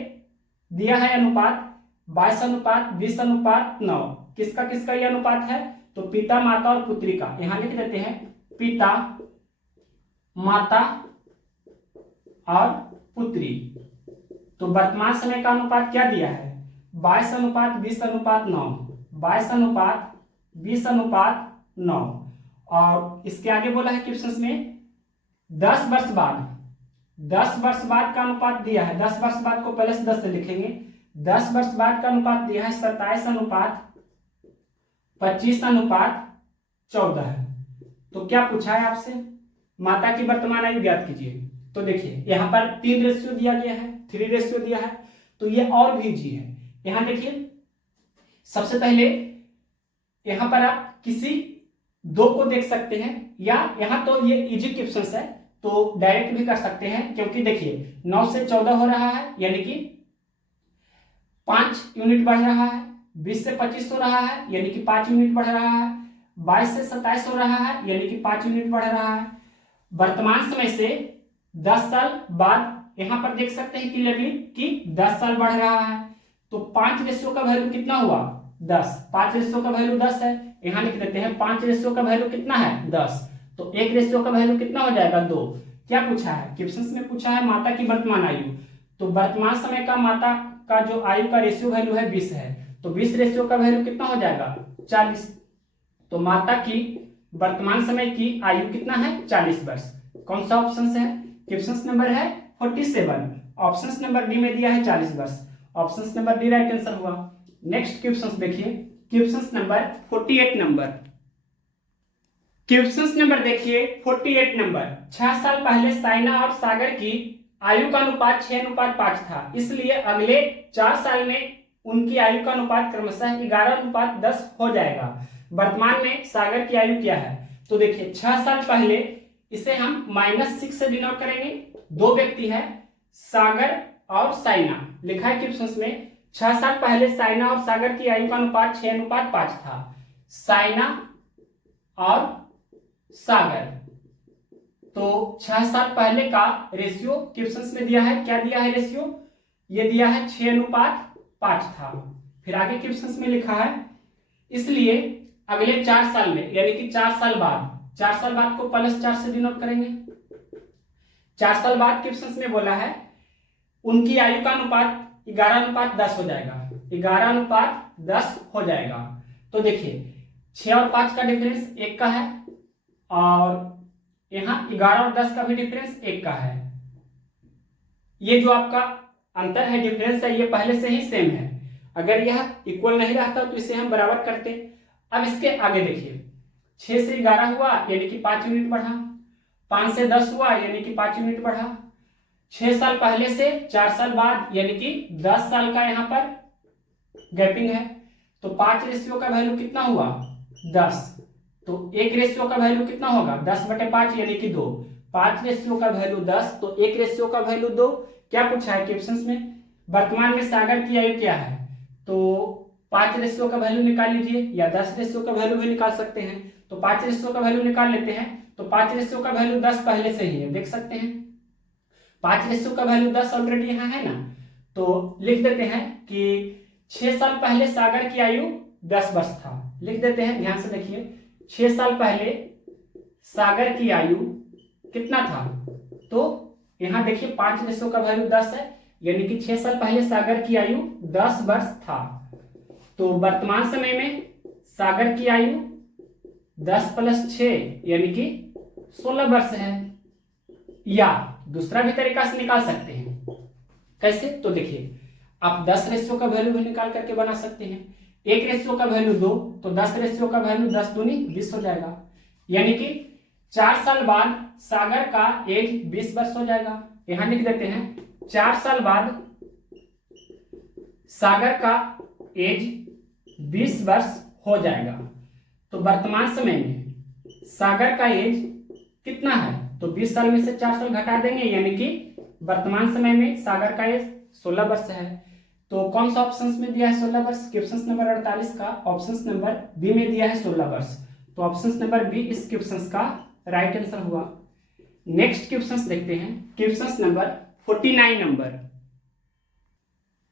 दिया है अनुपात 22:20:9। किसका किसका यह अनुपात है, तो पिता माता और पुत्री का। यहां लिख देते हैं पिता माता और पुत्री। तो वर्तमान समय का अनुपात क्या दिया है, 22:20:9, 22:20:9। और इसके आगे बोला है क्वेश्चन में 10 वर्ष बाद का अनुपात दिया है। 10 वर्ष बाद को पहले से 10 से लिखेंगे। 10 वर्ष बाद का अनुपात दिया है 27:25:14 है। तो क्या पूछा है आपसे, माता की वर्तमान आयु ज्ञात कीजिए। तो देखिए यहाँ पर 3 रेशियो दिया गया है, 3 रेशियो दिया है, तो ये और भी जी है। यहां देखिए सबसे पहले यहां पर आप किसी 2 को देख सकते हैं, या यहां तो ये इजी क्वेश्चन है तो डायरेक्ट भी कर सकते हैं, क्योंकि देखिए 9 से 14 हो रहा है, यानी कि 5 यूनिट बढ़ रहा है। 20 से 25 हो रहा है, यानी कि 5 यूनिट बढ़ रहा है। 22 से 27 हो रहा है, यानी कि 5 यूनिट बढ़ रहा है। वर्तमान समय से 10 साल बाद यहां पर देख सकते हैं क्लियरली कि 10 साल बढ़ रहा है। तो 5 रेशियो का वैल्यू कितना हुआ? 10। 5 रेशियो का वैल्यू 10 है, यहां लिख देते हैं 5 रेशियो का वैल्यू कितना है? 10। तो 1 रेशियो का वैल्यू कितना हो जाएगा? 2। क्या पूछा है? क्वेश्चन में पूछा है माता की वर्तमान आयु। तो वर्तमान समय का माता का जो आयु का रेशियो वैल्यू है 20 है, तो 20 रेशियो का वैल्यू कितना हो जाएगा? 40। तो माता की वर्तमान समय की आयु कितना है? 40 वर्ष। कौन सा ऑप्शन है? क्वेश्चन नंबर है 47। ऑप्शन नंबर डी में दिया है 40 वर्ष। Option number D right answer हुआ। नेक्स्ट क्वेश्चन देखिए, question number 48 number. Question number देखिए 48 नंबर। 6 साल पहले साइना और सागर की आयु का अनुपात 6:5 था, इसलिए अगले 4 साल में उनकी आयु का अनुपात क्रमशः 11:10 हो जाएगा। वर्तमान में सागर की आयु क्या है? तो देखिए 6 साल पहले, इसे हम -6 से डिनोट करेंगे। दो व्यक्ति है, सागर और साइना, लिखा है क्वेश्चन में 6 साल पहले साइना और सागर की आयु का अनुपात 6:5 था। साइना और सागर, तो 6 साल पहले का रेशियो क्वेश्चन में दिया है। क्या दिया है रेशियो? ये दिया है 6:5 था। फिर आगे क्वेश्चन में लिखा है इसलिए अगले 4 साल में, यानी कि 4 साल बाद, 4 साल बाद को +4 से डिनोट करेंगे। 4 साल बाद क्वेश्चन में बोला है उनकी आयु का अनुपात 11:10 हो जाएगा। 11:10 हो जाएगा। तो देखिए 6 और 5 का डिफरेंस 1 का है, और यहाँ 11 और 10 का भी डिफरेंस 1 का है। ये जो आपका अंतर है, डिफरेंस है, ये पहले से ही सेम है। अगर यह इक्वल नहीं रहता तो इसे हम बराबर करते। अब इसके आगे देखिए 6 से 11 हुआ, यानी कि 5 यूनिट बढ़ा। 5 से 10 हुआ, यानी कि 5 यूनिट बढ़ा। 6 साल पहले से 4 साल बाद, यानी कि 10 साल का यहाँ पर गैपिंग है। तो 5 रेशियो का वैल्यू कितना हुआ? 10। तो 1 रेशियो का वैल्यू कितना होगा? 10/5, यानी कि 2। 5 रेशियो का वैल्यू 10, तो 1 रेशियो का वैल्यू 2। क्या पूछा है क्वेश्चन में? वर्तमान में सागर की आयु क्या है? तो 5 रेशियो का वैल्यू निकाल लीजिए, या 10 रेशियो का वैल्यू भी निकाल सकते हैं। तो 5 रेशियो का वैल्यू निकाल लेते हैं। तो 5 रेशियो का वैल्यू 10 पहले से ही है, देख सकते हैं। 5 रेशियो का वैल्यू 10 ऑलरेडी यहाँ है ना, तो लिख देते हैं कि 6 साल पहले सागर की आयु 10 वर्ष था। लिख देते हैं, ध्यान से देखिए 6 साल पहले सागर की आयु कितना था? तो यहां देखिए 5 रेशियो का वैल्यू 10 है, यानी कि 6 साल पहले सागर की आयु 10 वर्ष था। तो वर्तमान समय में सागर की आयु 10 + 6 यानी कि 16 वर्ष है। या दूसरा भी तरीका से निकाल सकते हैं। कैसे? तो देखिए आप 10 रेशियो का वैल्यू भी निकाल करके बना सकते हैं। 1 रेशियो का वैल्यू 2, तो 10 रेशियो का वैल्यू 10 दूनी 20 हो जाएगा। यानी कि 4 साल बाद सागर का एज 20 वर्ष हो जाएगा। यहां लिख देते हैं 4 साल बाद सागर का एज 20 वर्ष हो जाएगा। तो वर्तमान समय में सागर का एज कितना है? तो 20 साल में से 4 साल घटा देंगे, यानी कि वर्तमान समय में सागर का एज 16 वर्ष है। तो कौन सा ऑप्शन में दिया है 16 वर्ष? क्वेश्चन नंबर 48 का ऑप्शन नंबर बी में दिया है 16 वर्ष। तो ऑप्शन नंबर बी इस क्वेश्चन का राइट आंसर हुआ। नेक्स्ट क्वेश्चन देखते हैं, question number 49 number.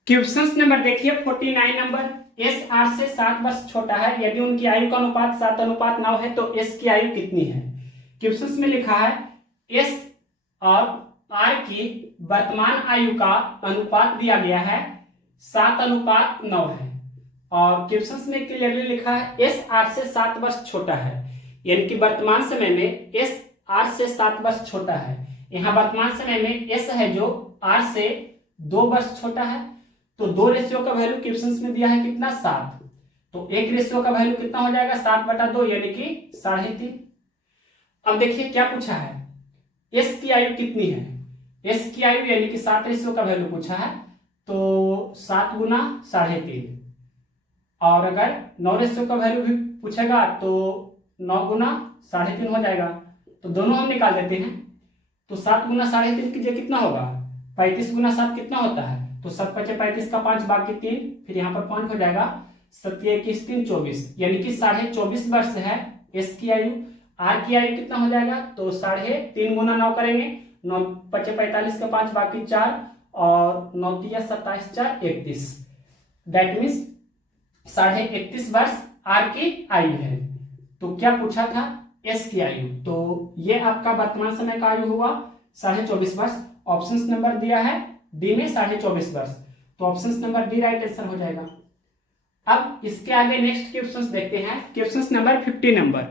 Question number देखिए 49 नंबर। एस आर से 7 वर्ष छोटा है, यदि उनकी आयु का अनुपात 7:9 है तो एस की आयु कितनी है? क्वेश्चन में लिखा है एस और आर की वर्तमान आयु का अनुपात दिया गया है 7:9 है, और क्वेश्चन में क्लियरली लिखा है एस आर से 7 वर्ष छोटा है, यानी कि वर्तमान समय में एस आर से 7 वर्ष छोटा है। यहाँ वर्तमान समय में एस है जो आर से 2 वर्ष छोटा है। तो 2 रेशियो का वैल्यू क्वेश्चन में दिया है कितना? 7। तो 1 रेशियो का वैल्यू कितना हो जाएगा? 7/2, यानी कि 3.5। अब देखिए क्या पूछा है, एस की आयु कितनी है? एस की आयु यानी कि 7 रेशियो का वैल्यू पूछा है, तो 7 × 3.5। और अगर 9 रेशियो का वैल्यू भी पूछेगा तो 9 × 3.5 हो जाएगा। तो दोनों हम निकाल देते हैं। तो 7 × 3.5 कीजिए, कितना होगा? 35 × 7 कितना होता है? तो 7 × 5 = 35 का 5 बाकी 3, फिर यहाँ पर पॉइंट हो जाएगा 7 21 3 24, यानी कि 24.5 वर्ष है एस की आयु। आर की आयु कितना हो जाएगा, तो 3.5 गुना 9 करेंगे, 9 5 45 का 5 बाकी 4 और 9 3 27 4 31, दैट मीन्स 31.5 वर्ष आर की आयु है। तो क्या पूछा था, एस की आयु, तो ये आपका वर्तमान समय का आयु हुआ 24.5 वर्ष। ऑप्शन नंबर दिया है डी में 24.5 वर्ष, तो option number D right answer हो जाएगा। अब इसके आगे नेक्स्ट क्वेश्चन देखते हैं, क्वेश्चन नंबर 50 नंबर।